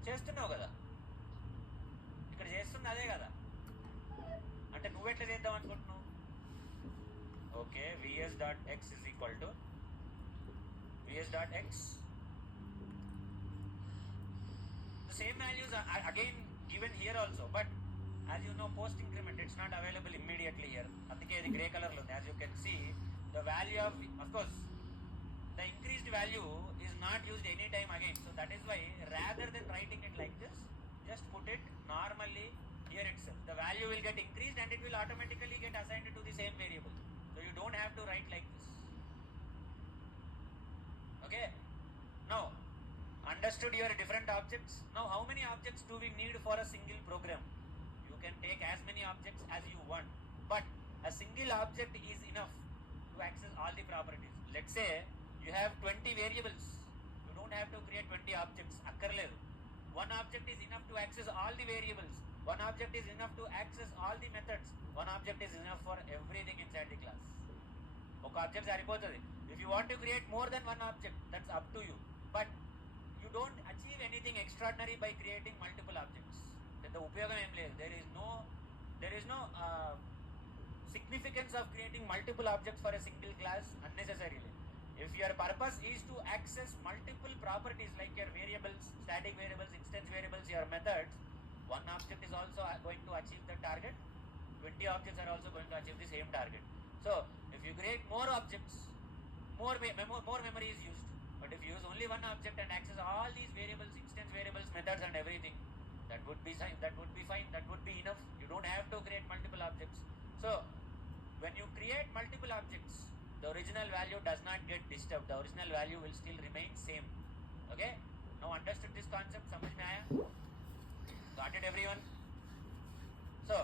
చేస్తున్నావు కదా, ఇక్కడ చేస్తుంది అదే కదా, అంటే నువ్వెట్లా చేద్దాం అనుకుంటున్నావు? Okay, vs.x is equal to vs.x. The same values are again given here also, but as you know, post increment, it's not available immediately here. అందుకే ఇది గ్రే కలర్ లో ఉంది. As you can see, the value of course the increased value is not used any time again. So that is why, rather than writing it like this, just put it normally here itself. The value will get increased and it will automatically get assigned to the same variable. So you don't have to write like this. Okay. Now, understood your different objects? Now how many objects do we need for a single program? You can take as many objects as you want, but a single object is enough to access all the properties. Let's say you have 20 variables. You don't have to create 20 objects. Akkarledu. One object is enough to access all the variables. One object is enough to access all the methods. One object is enough for everything inside the class. ఒక object సరిపోతుంది. If you want to create more than one object, that's up to you. But you don't achieve anything extraordinary by creating multiple objects. పెద్ద ఉపయోగం ఏం లేదు. There is no significance of creating multiple objects for a single class unnecessarily. If your purpose is to access multiple properties like your variables, static variables, instance variables, your methods, one object is also going to achieve the target. 20 objects are also going to achieve the same target. So if you create more objects, more memory is used. But if you use only one object and access all these variables, instance variables, methods and everything, that would be fine, that would be enough. You don't have to create multiple objects. So when you create multiple objects, the original value does not get disturbed. The original value will still remain same. Okay? Now understood this concept? समझ में आया? Got it everyone? So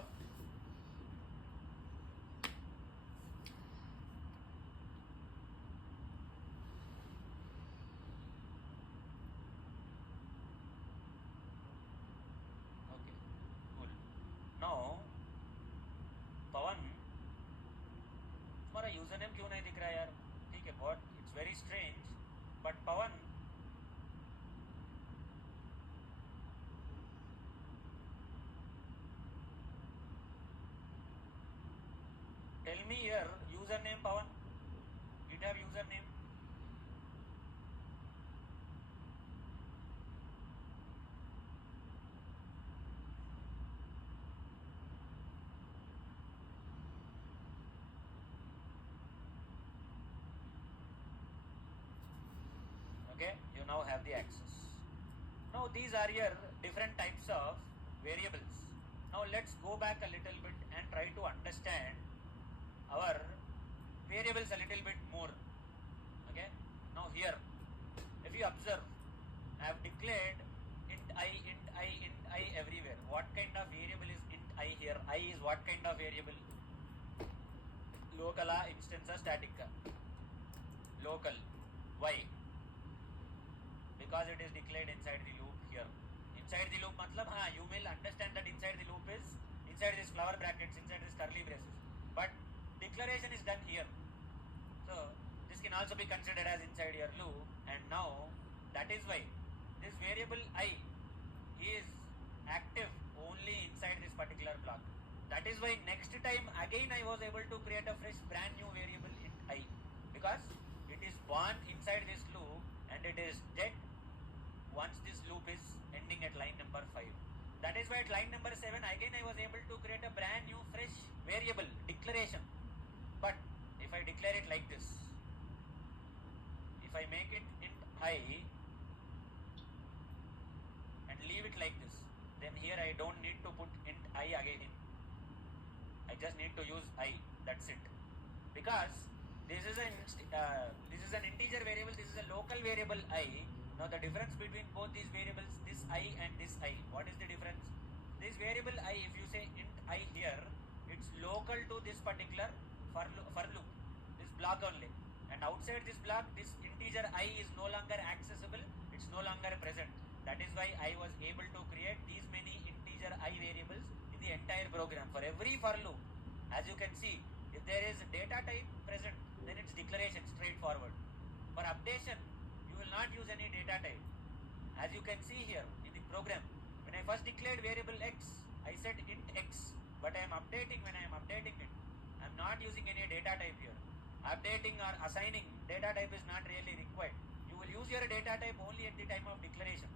okay, cool. Now पवन तुम्हारा user name क्यों नहीं दिख रहा यार? ठीक है, बहुत it's very strange. But Pawan, tell me your username, Pawan. GitHub username. Okay, you now have the access. Now these are your different types of variables. Now let's go back a little bit and try to understand our variables a little bit more. Okay, now here if you observe, I have declared int I, int I, int I everywhere. What kind of variable is int I here? I is what kind of variable? Local instance static local. Why? Because it is declared inside the loop here. Inside the loop matlab, you will understand that inside the loop is inside this flower brackets, inside this curly braces. But declaration is done here. So this can also be considered as inside your loop. And now that is why this variable I is active only inside this particular block. That is why next time again I was able to create a fresh brand new variable int I, because it is born inside this loop and it is dead once this loop is ending at line number 5. That is why at line number 7 again I was able to create a brand new fresh variable declaration. But if I declare it like this, if I make it int I and leave it like this, then here I don't need to put int I again in. I just need to use I, that's it. Because this is an integer variable, this is a local variable I. Now the difference between both these variables, this I and this I, what is the difference? This variable I, if you say int I here, it's local to this particular for loop, this block only. And outside this block, this integer I is no longer accessible, it's no longer present. That is why I was able to create these many integer I variables in the entire program. For every for loop, as you can see, if there is data type present, then it's declaration straightforward. For updation, you will not use any data type. As you can see here in the program, when I first declared variable x, I said int x, but I am updating, when I am updating it, I am not using any data type here. Updating or assigning data type is not really required. You will use your data type only at the time of declaration.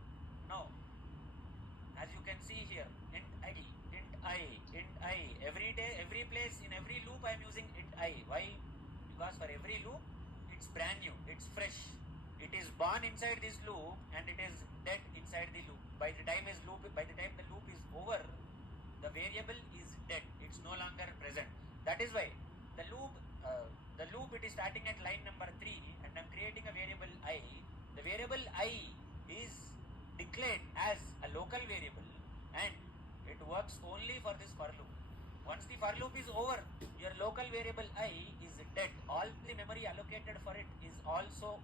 Now, as you can see here, int I, int I, int I, every day, every place, in every loop I am using int I. Why? Because for every loop, it's brand new, it's fresh. It is born inside this loop and it is dead inside the loop. By the time the loop is over, the variable is dead. It's no longer present. That is why the loop it is starting at line number 3 and I'm creating a variable I. The variable I is declared as a local variable and it works only for this for loop. Once the for loop is over, your local variable I is dead. All the memory allocated for it is also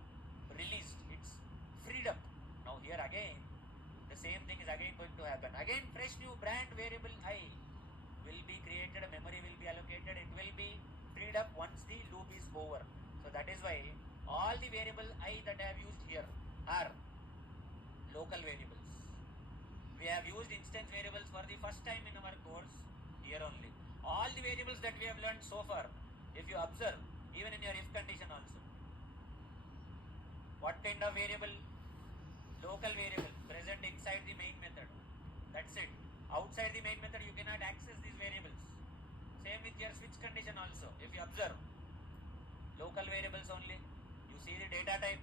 released, it's freed up. Now here again, the same thing is again going to happen. Again fresh new brand variable I will be created, a memory will be allocated, it will be freed up once the loop is over. So that is why all the variable I that I have used here are local variables. We have used instance variables for the first time in our course here only. All the variables that we have learned so far, if you observe, even in your if condition also, what kind of variable? Local variable present inside the main method. That's it. Outside the main method you cannot access these variables. Same with your switch condition also. If you observe, local variables only. You see the data type.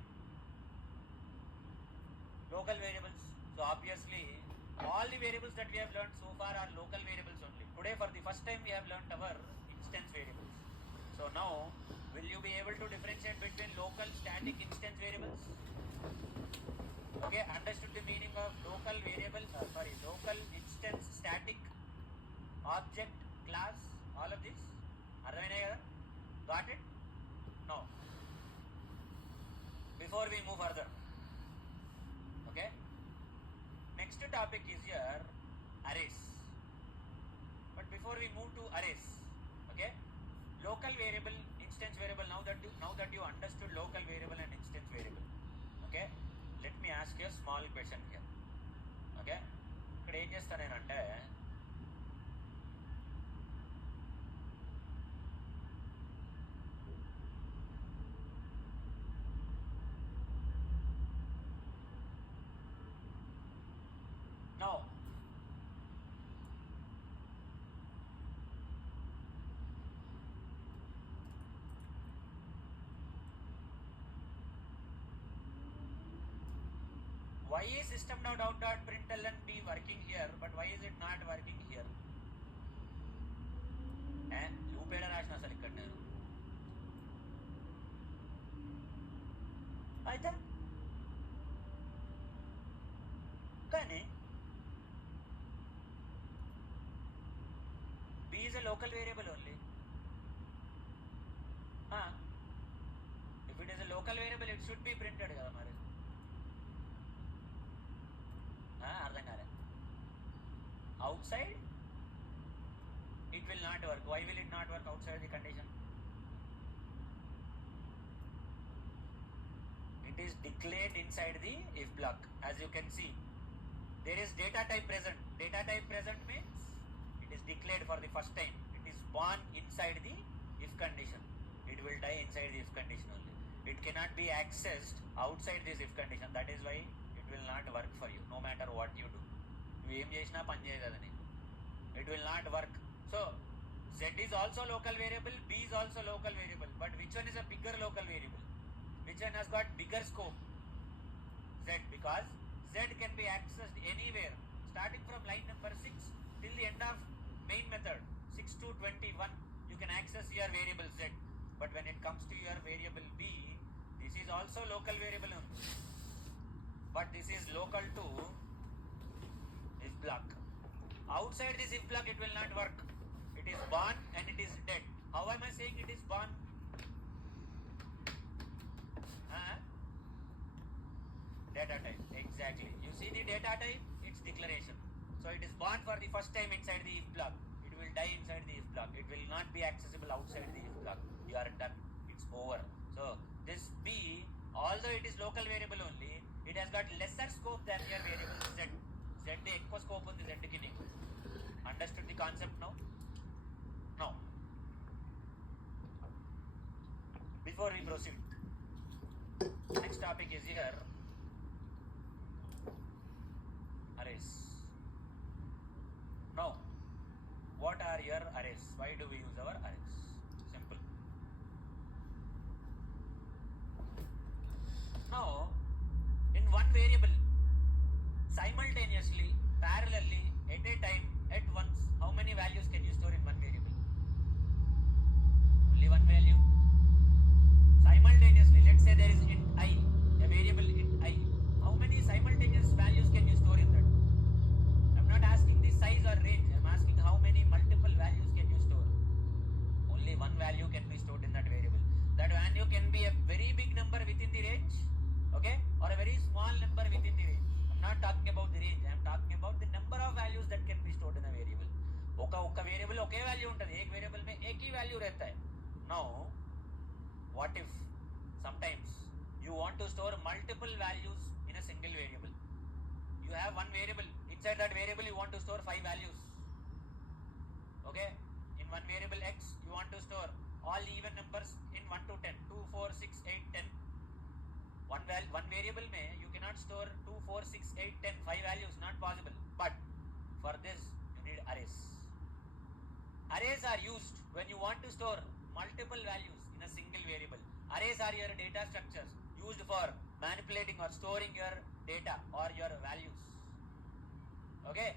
all the variables that we have learned so far are local variables only. Today for the first time we have learned our instance variables. So now, will you be able to differentiate between local static instance variables? Okay, understood the meaning of local variable, local instance, static, object, class, all of this? Got it? No. Before we move further, okay? Next topic is here arrays. But before we move to arrays, okay? Local variable, instance variable. Now that you understood local variable and instance variable, okay? Let me ask you a small question here, okay? ఇక్కడ ఏం చేస్తాను నేనంటే now why is system now out.println be working here, but why is it not working here? Loop ఏడ రాసిన అసలు ఇక్కడ నేను అయితే కానీ b is a local variable only. If it is a local variable, it should be printed కదా మరి. అర్థం కాలే. Outside it will not work. Why will it not work outside the condition? It is declared inside the if block. As you can see, there is data type present. Data type present means it is declared for the first time. It is born inside the if condition. It will die inside the if condition only. It cannot be accessed outside this if condition. That is why it will not work for you, no matter what you do. You ఏం చేసినా పని చేయదు అది. It will not work. So z is also local variable, b is also local variable, but which one is a bigger local variable? Which one has got bigger scope? Z, because z can be accessed anywhere starting from line number 6 till the end of main method 6 to 21. You can access your variable z, but when it comes to your variable b, this is also local variable only, but this is local to if block. Outside this if block it will not work. It is born and it is dead. How am I saying it is born? Data type, exactly. You see the data type, its declaration. So it is born for the first time inside the if block. It will die inside the if block. It will not be accessible outside the if block. You are done. It's over. So this b, although it is local variable only, it has got lesser scope than your variable z. Z ఎక్కువ scope ఉంది z కి నీకు. Understood the concept now? Now, before we proceed, next topic is here arrays. Now, what are your arrays? Why do we use our arrays? Simple. Now, in one variable, simultaneously, parallelly, at a time, at once, how many values can you store in one variable? Only one value. Simultaneously, let's say there is int I, a variable int I. How many simultaneous values can you store in that? I'm not asking the size or range. I'm asking how many multiple values can you store. Only one value can be stored in that variable. That value can be a very big number within the range, okay, or a very small number within the range. I'm not talking about the range. I'm talking about the number of values that can be stored in a variable. ఒక variable ఒకే value ఉంటుంది. एक variable में एक ही value रहता है. Now, what if sometimes you want to store multiple values in a single variable? You have one variable. Inside that variable, you want to store 5 values. Okay? In one variable x, you want to store all even numbers in 1 to 10. 2, 4, 6, 8, 10. One variable में you cannot store 2, 4, 6, 8, 10, 5 values. Not possible. But for this, you need arrays. Arrays are used when you want to store multiple values in a single variable. Arrays are your data structures used for manipulating or storing your data or your values. Okay?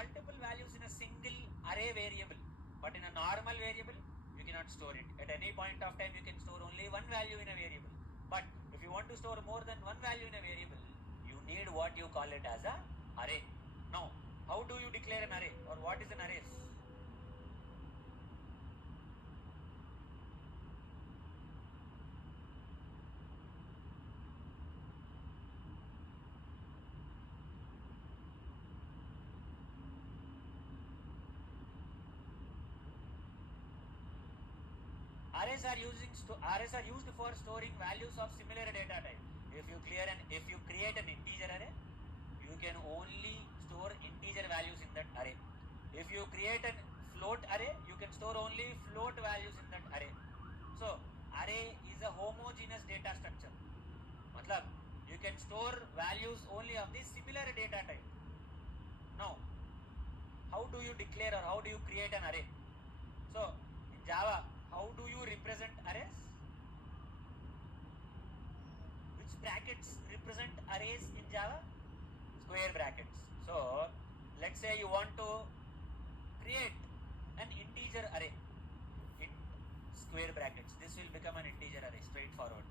multiple values in a single array variable, but in a normal variable you cannot store it. At any point of time you can store only one value in a variable, but if you want to store more than one value in a variable, you need what you call it as a array. Now, how do you declare an array, or what is an array? Arrays are used for storing values of similar data type. If you create an integer array, you can only store integer values in that array. If you create a float array, you can store only float values in that array. So array is a homogeneous data structure. Matlab, you can store values only of the similar data type. Now, how do you declare or how do you create an array? So in Java, how do you represent arrays? Which brackets represent arrays in Java? Square brackets. So let's say you want to create an integer array in square brackets. This will become an integer array, straightforward.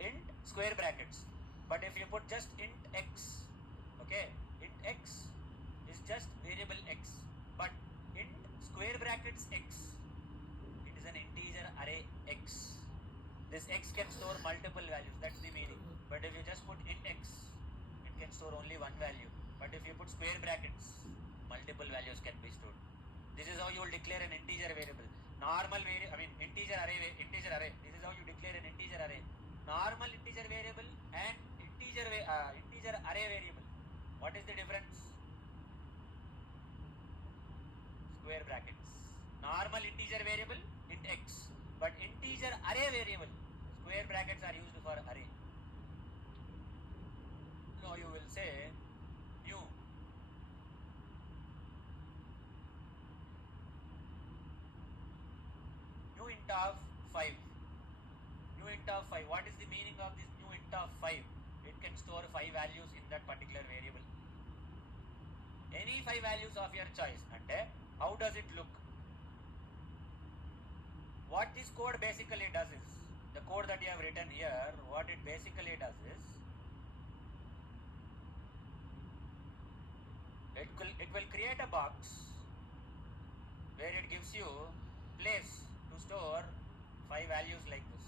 Int square brackets. But if you put just int x, okay, int x is just variable x, but int square brackets x, it is an integer array x. This x can store multiple values, that's the meaning. But if you just put int x, it can store only one value. But if you put square brackets, multiple values can be stored. This is how you will declare an integer variable. Integer array. This is how you declare an integer array. Normal integer variable and integer array variable. What is the difference? Square brackets. Normal integer variable, int x. But integer array variable, square brackets are used for array. Now you will say new int of 5. New int of 5. What is the meaning of this new int of 5? It can store 5 values in that particular variable. Any 5 values of your choice. And how does it look? What this code basically does is, the code that you have written here, what it basically does is, it will create a box where it gives you place to store 5 values like this.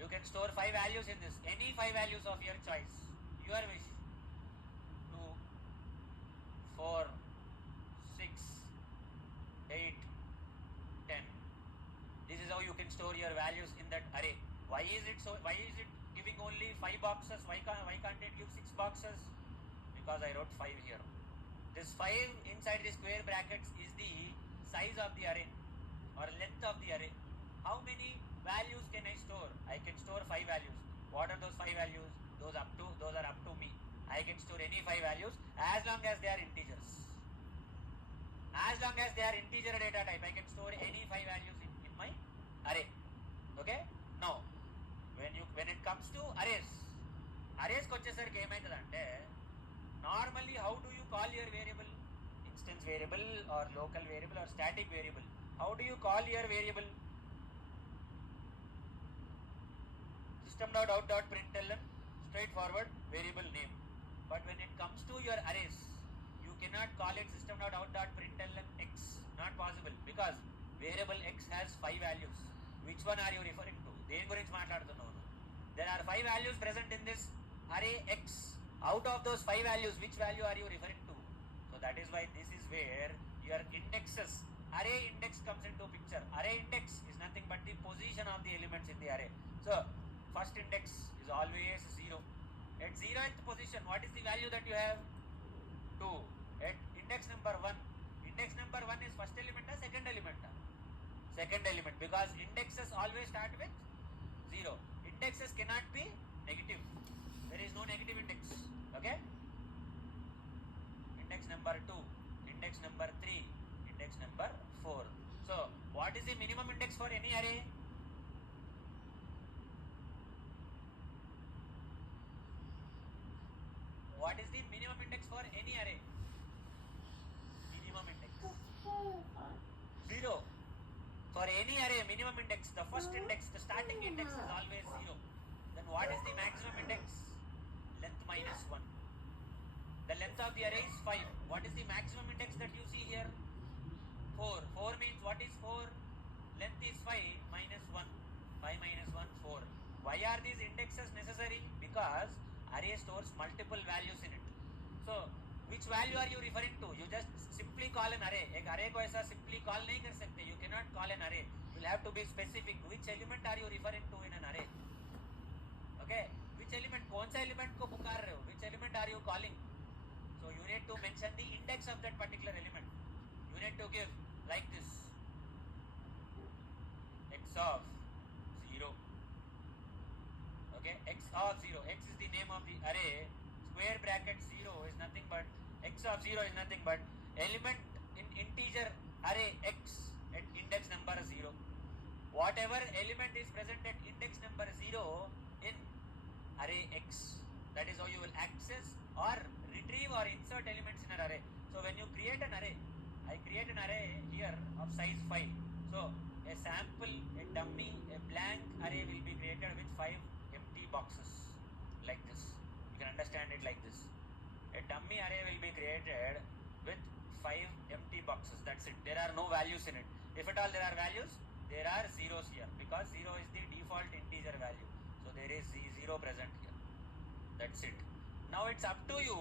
You can store 5 values in this, any 5 values of your choice, your wish. 2, 4, 6, 8, 10. This is how you can store your values in that array. Why is it giving only 5 boxes? Why can't it give 6 boxes? Because I wrote 5 here. This 5 inside the square brackets is the size of the array or length of the array. How many values can I store? I can store 5 values. What are those 5 values? Those are up to me. I can store any 5 values as long as they are integers. As long as they are integer data type, I can store any 5 values in my array. Okay? Now, when it comes to arrays kochesariki emaitadante, normally how do you call your variable? Instance variable or local variable or static variable. How do you call your variable? System.out.println, straightforward variable name. But when it comes to your arrays, you cannot call it system.out.println x. Not possible, because variable x has 5 values. Which one are you referring to? Deni gurinchi maatladutunnavu? There are 5 values present in this array x. Out of those 5 values, which value are you referring to? So that is why this is where your indexes, array index comes into picture. Array index is nothing but the position of the elements in the array. So first index is always 0. At 0th position, what is the value that you have? 2. At index number 1. Index number 1 is first element or second element? Second element, because indexes always start with 0. Indexes cannot be negative. There is no negative index. Okay? Index number 2, index number 3, index number 4. So, what is the minimum index for any array? What is the minimum index for any array? 0. For any array, minimum index, the first index, the starting index is always 0. Then what is the maximum index? Length minus 1. The length of the array is 5. What is the maximum index that you see here? 4. 4 means what is 4? Length is 5 minus 1. 5 minus 1, 4. Why are these indexes necessary? Because array stores multiple values in it. So, which value are you referring to? You just simply call an array. एक array को ऐसा simply call नहीं कर सकते. You cannot call an array. You will have to be specific. Which element are you referring to in an array? Okay. Which element? कौन सा element को पुकार रहे हो? Which element are you calling? So you need to mention the index of that particular element. You need to give like this. X of 0. Okay. X of 0. X is the name of the array. Square bracket 0 is nothing but x of 0 is nothing but element in integer array x at index number 0. Whatever element is present at index number 0 in array x, that is how you will access or retrieve or insert elements in an array. So when you create an array, I create an array here of size 5. So a sample, a dummy, a blank array will be created with 5 empty boxes like this. You can understand it like this. A dummy array will be created with 5 empty boxes. That's it. There are no values in it. If at all there are values, there are zeros here because 0 is the default integer value. So there is 0 present here. That's it. Now it's up to you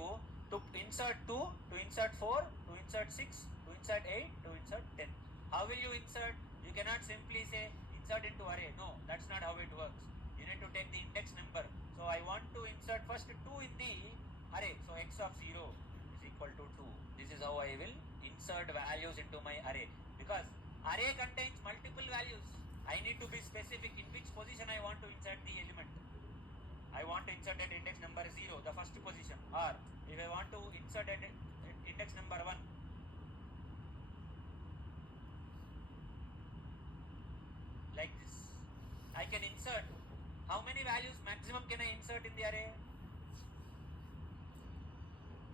to insert 2, to insert 4, to insert 6, to insert 8, to insert 10. How will you insert? You cannot simply say insert into array. No, that's not how it works. You need to take the index number. So I want to insert first 2 in the array. So x of 0 is equal to 2. This is how I will insert values into my array. Because array contains multiple values. I need to be specific in which position I want to insert the element. I want to insert at index number 0, the first position. Or if I want to insert at index number 1. Like this. I can insert. How many values maximum can I insert in the array?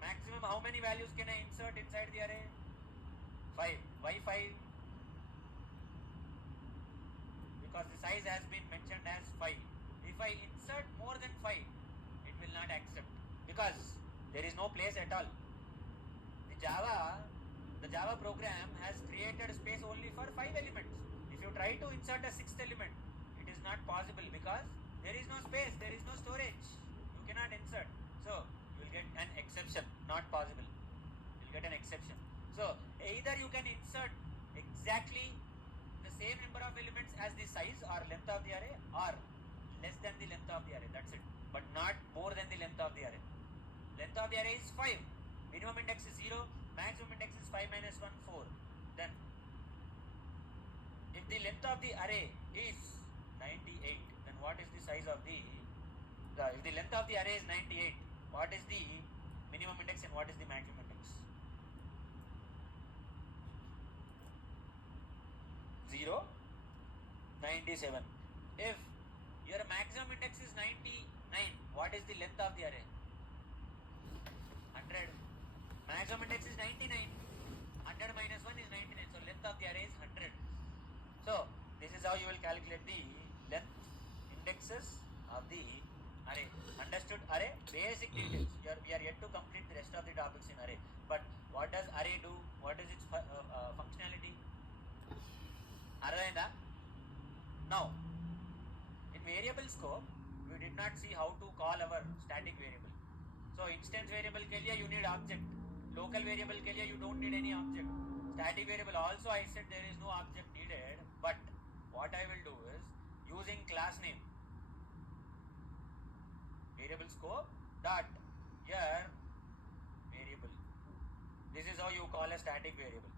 Maximum how many values can I insert inside the array? 5. Why 5? Because the size has been mentioned as 5. If I insert more than 5, it will not accept. Because there is no place at all. The Java program has created space only for 5 elements. If you try to insert a 6th element, it is not possible because there is no space, there is no storage. You cannot insert. So, you will get an exception. Not possible. You will get an exception. So, either you can insert exactly the same number of elements as the size or length of the array or less than the length of the array. That's it. But not more than the length of the array. Length of the array is 5. Minimum index is 0. Maximum index is 5 minus 1, 4. Then, if the length of the array is 98, then what is the size of if the length of the array is 98, what is the minimum index and what is the maximum index? 0, 97. If your maximum index is 99, what is the length of the array? 100. Maximum index is 99. 100 minus 1 is 99. So length of the array is 100. So this is how you will calculate the length indexes of the array. Understood array? Basic details. We are yet to complete the rest of the topics in array. But what does array do? What is its functionality? Array. Now, in variable scope, we did not see how to call our static variable. So instance variable के लिए you need object. Local variable के लिए you don't need any object. Static variable also I said there is no object needed. But what I will do is using class name. Variable scope dot here variable. This is how you call a static variable.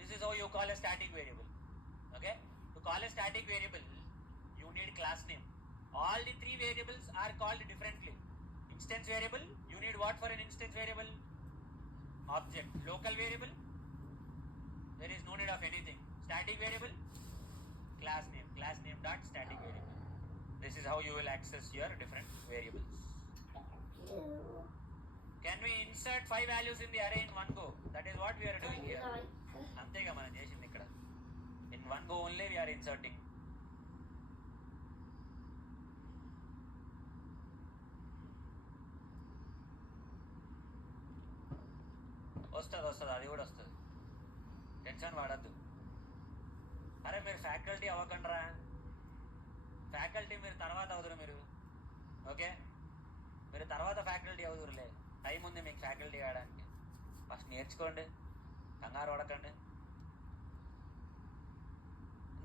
This is how you call a static variable. Okay? To call a static variable, you need class name. All the 3 variables are called differently. Instance variable, you need what for an instance variable? Object. Local variable, there is no need of anything. Static variable, class name. Class name dot static variable. This is how you will access your different variables. Can we insert insert 5 values in the array in one go. That is what we are doing here. అంతేగా మనం చేసింది ఇక్కడ. In one go only we are inserting. వస్తుంది అది కూడా వస్తుంది, tension వాడద్దు. అరే మీరు ఫ్యాకల్టీ అవ్వకండిరా, ఫ్యాకల్టీ మీరు తర్వాత అవుదురు మీరు. ఓకే, మీరు తర్వాత ఫ్యాకల్టీ అవుదురులే, టైం ఉంది మీకు ఫ్యాకల్టీ అవ్వడానికి. ఫస్ట్ నేర్చుకోండి, కంగారు పడకండి.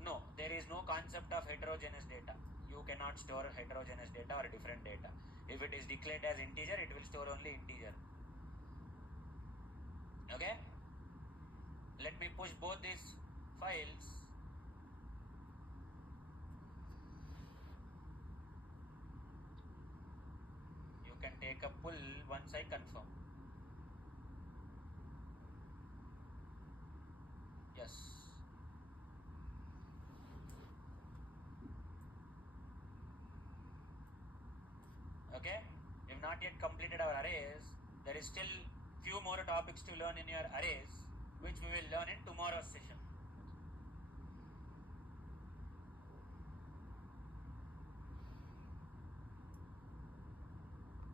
No, there is no concept of heterogeneous data. You cannot store heterogeneous data or different data. If it is declared as integer, it will store only integer. Okay, let me push both these files. You can take a pull once I confirm. Yes. Okay, we have not yet completed our arrays. There is still few more topics to learn in your arrays, which we will learn in tomorrow's session.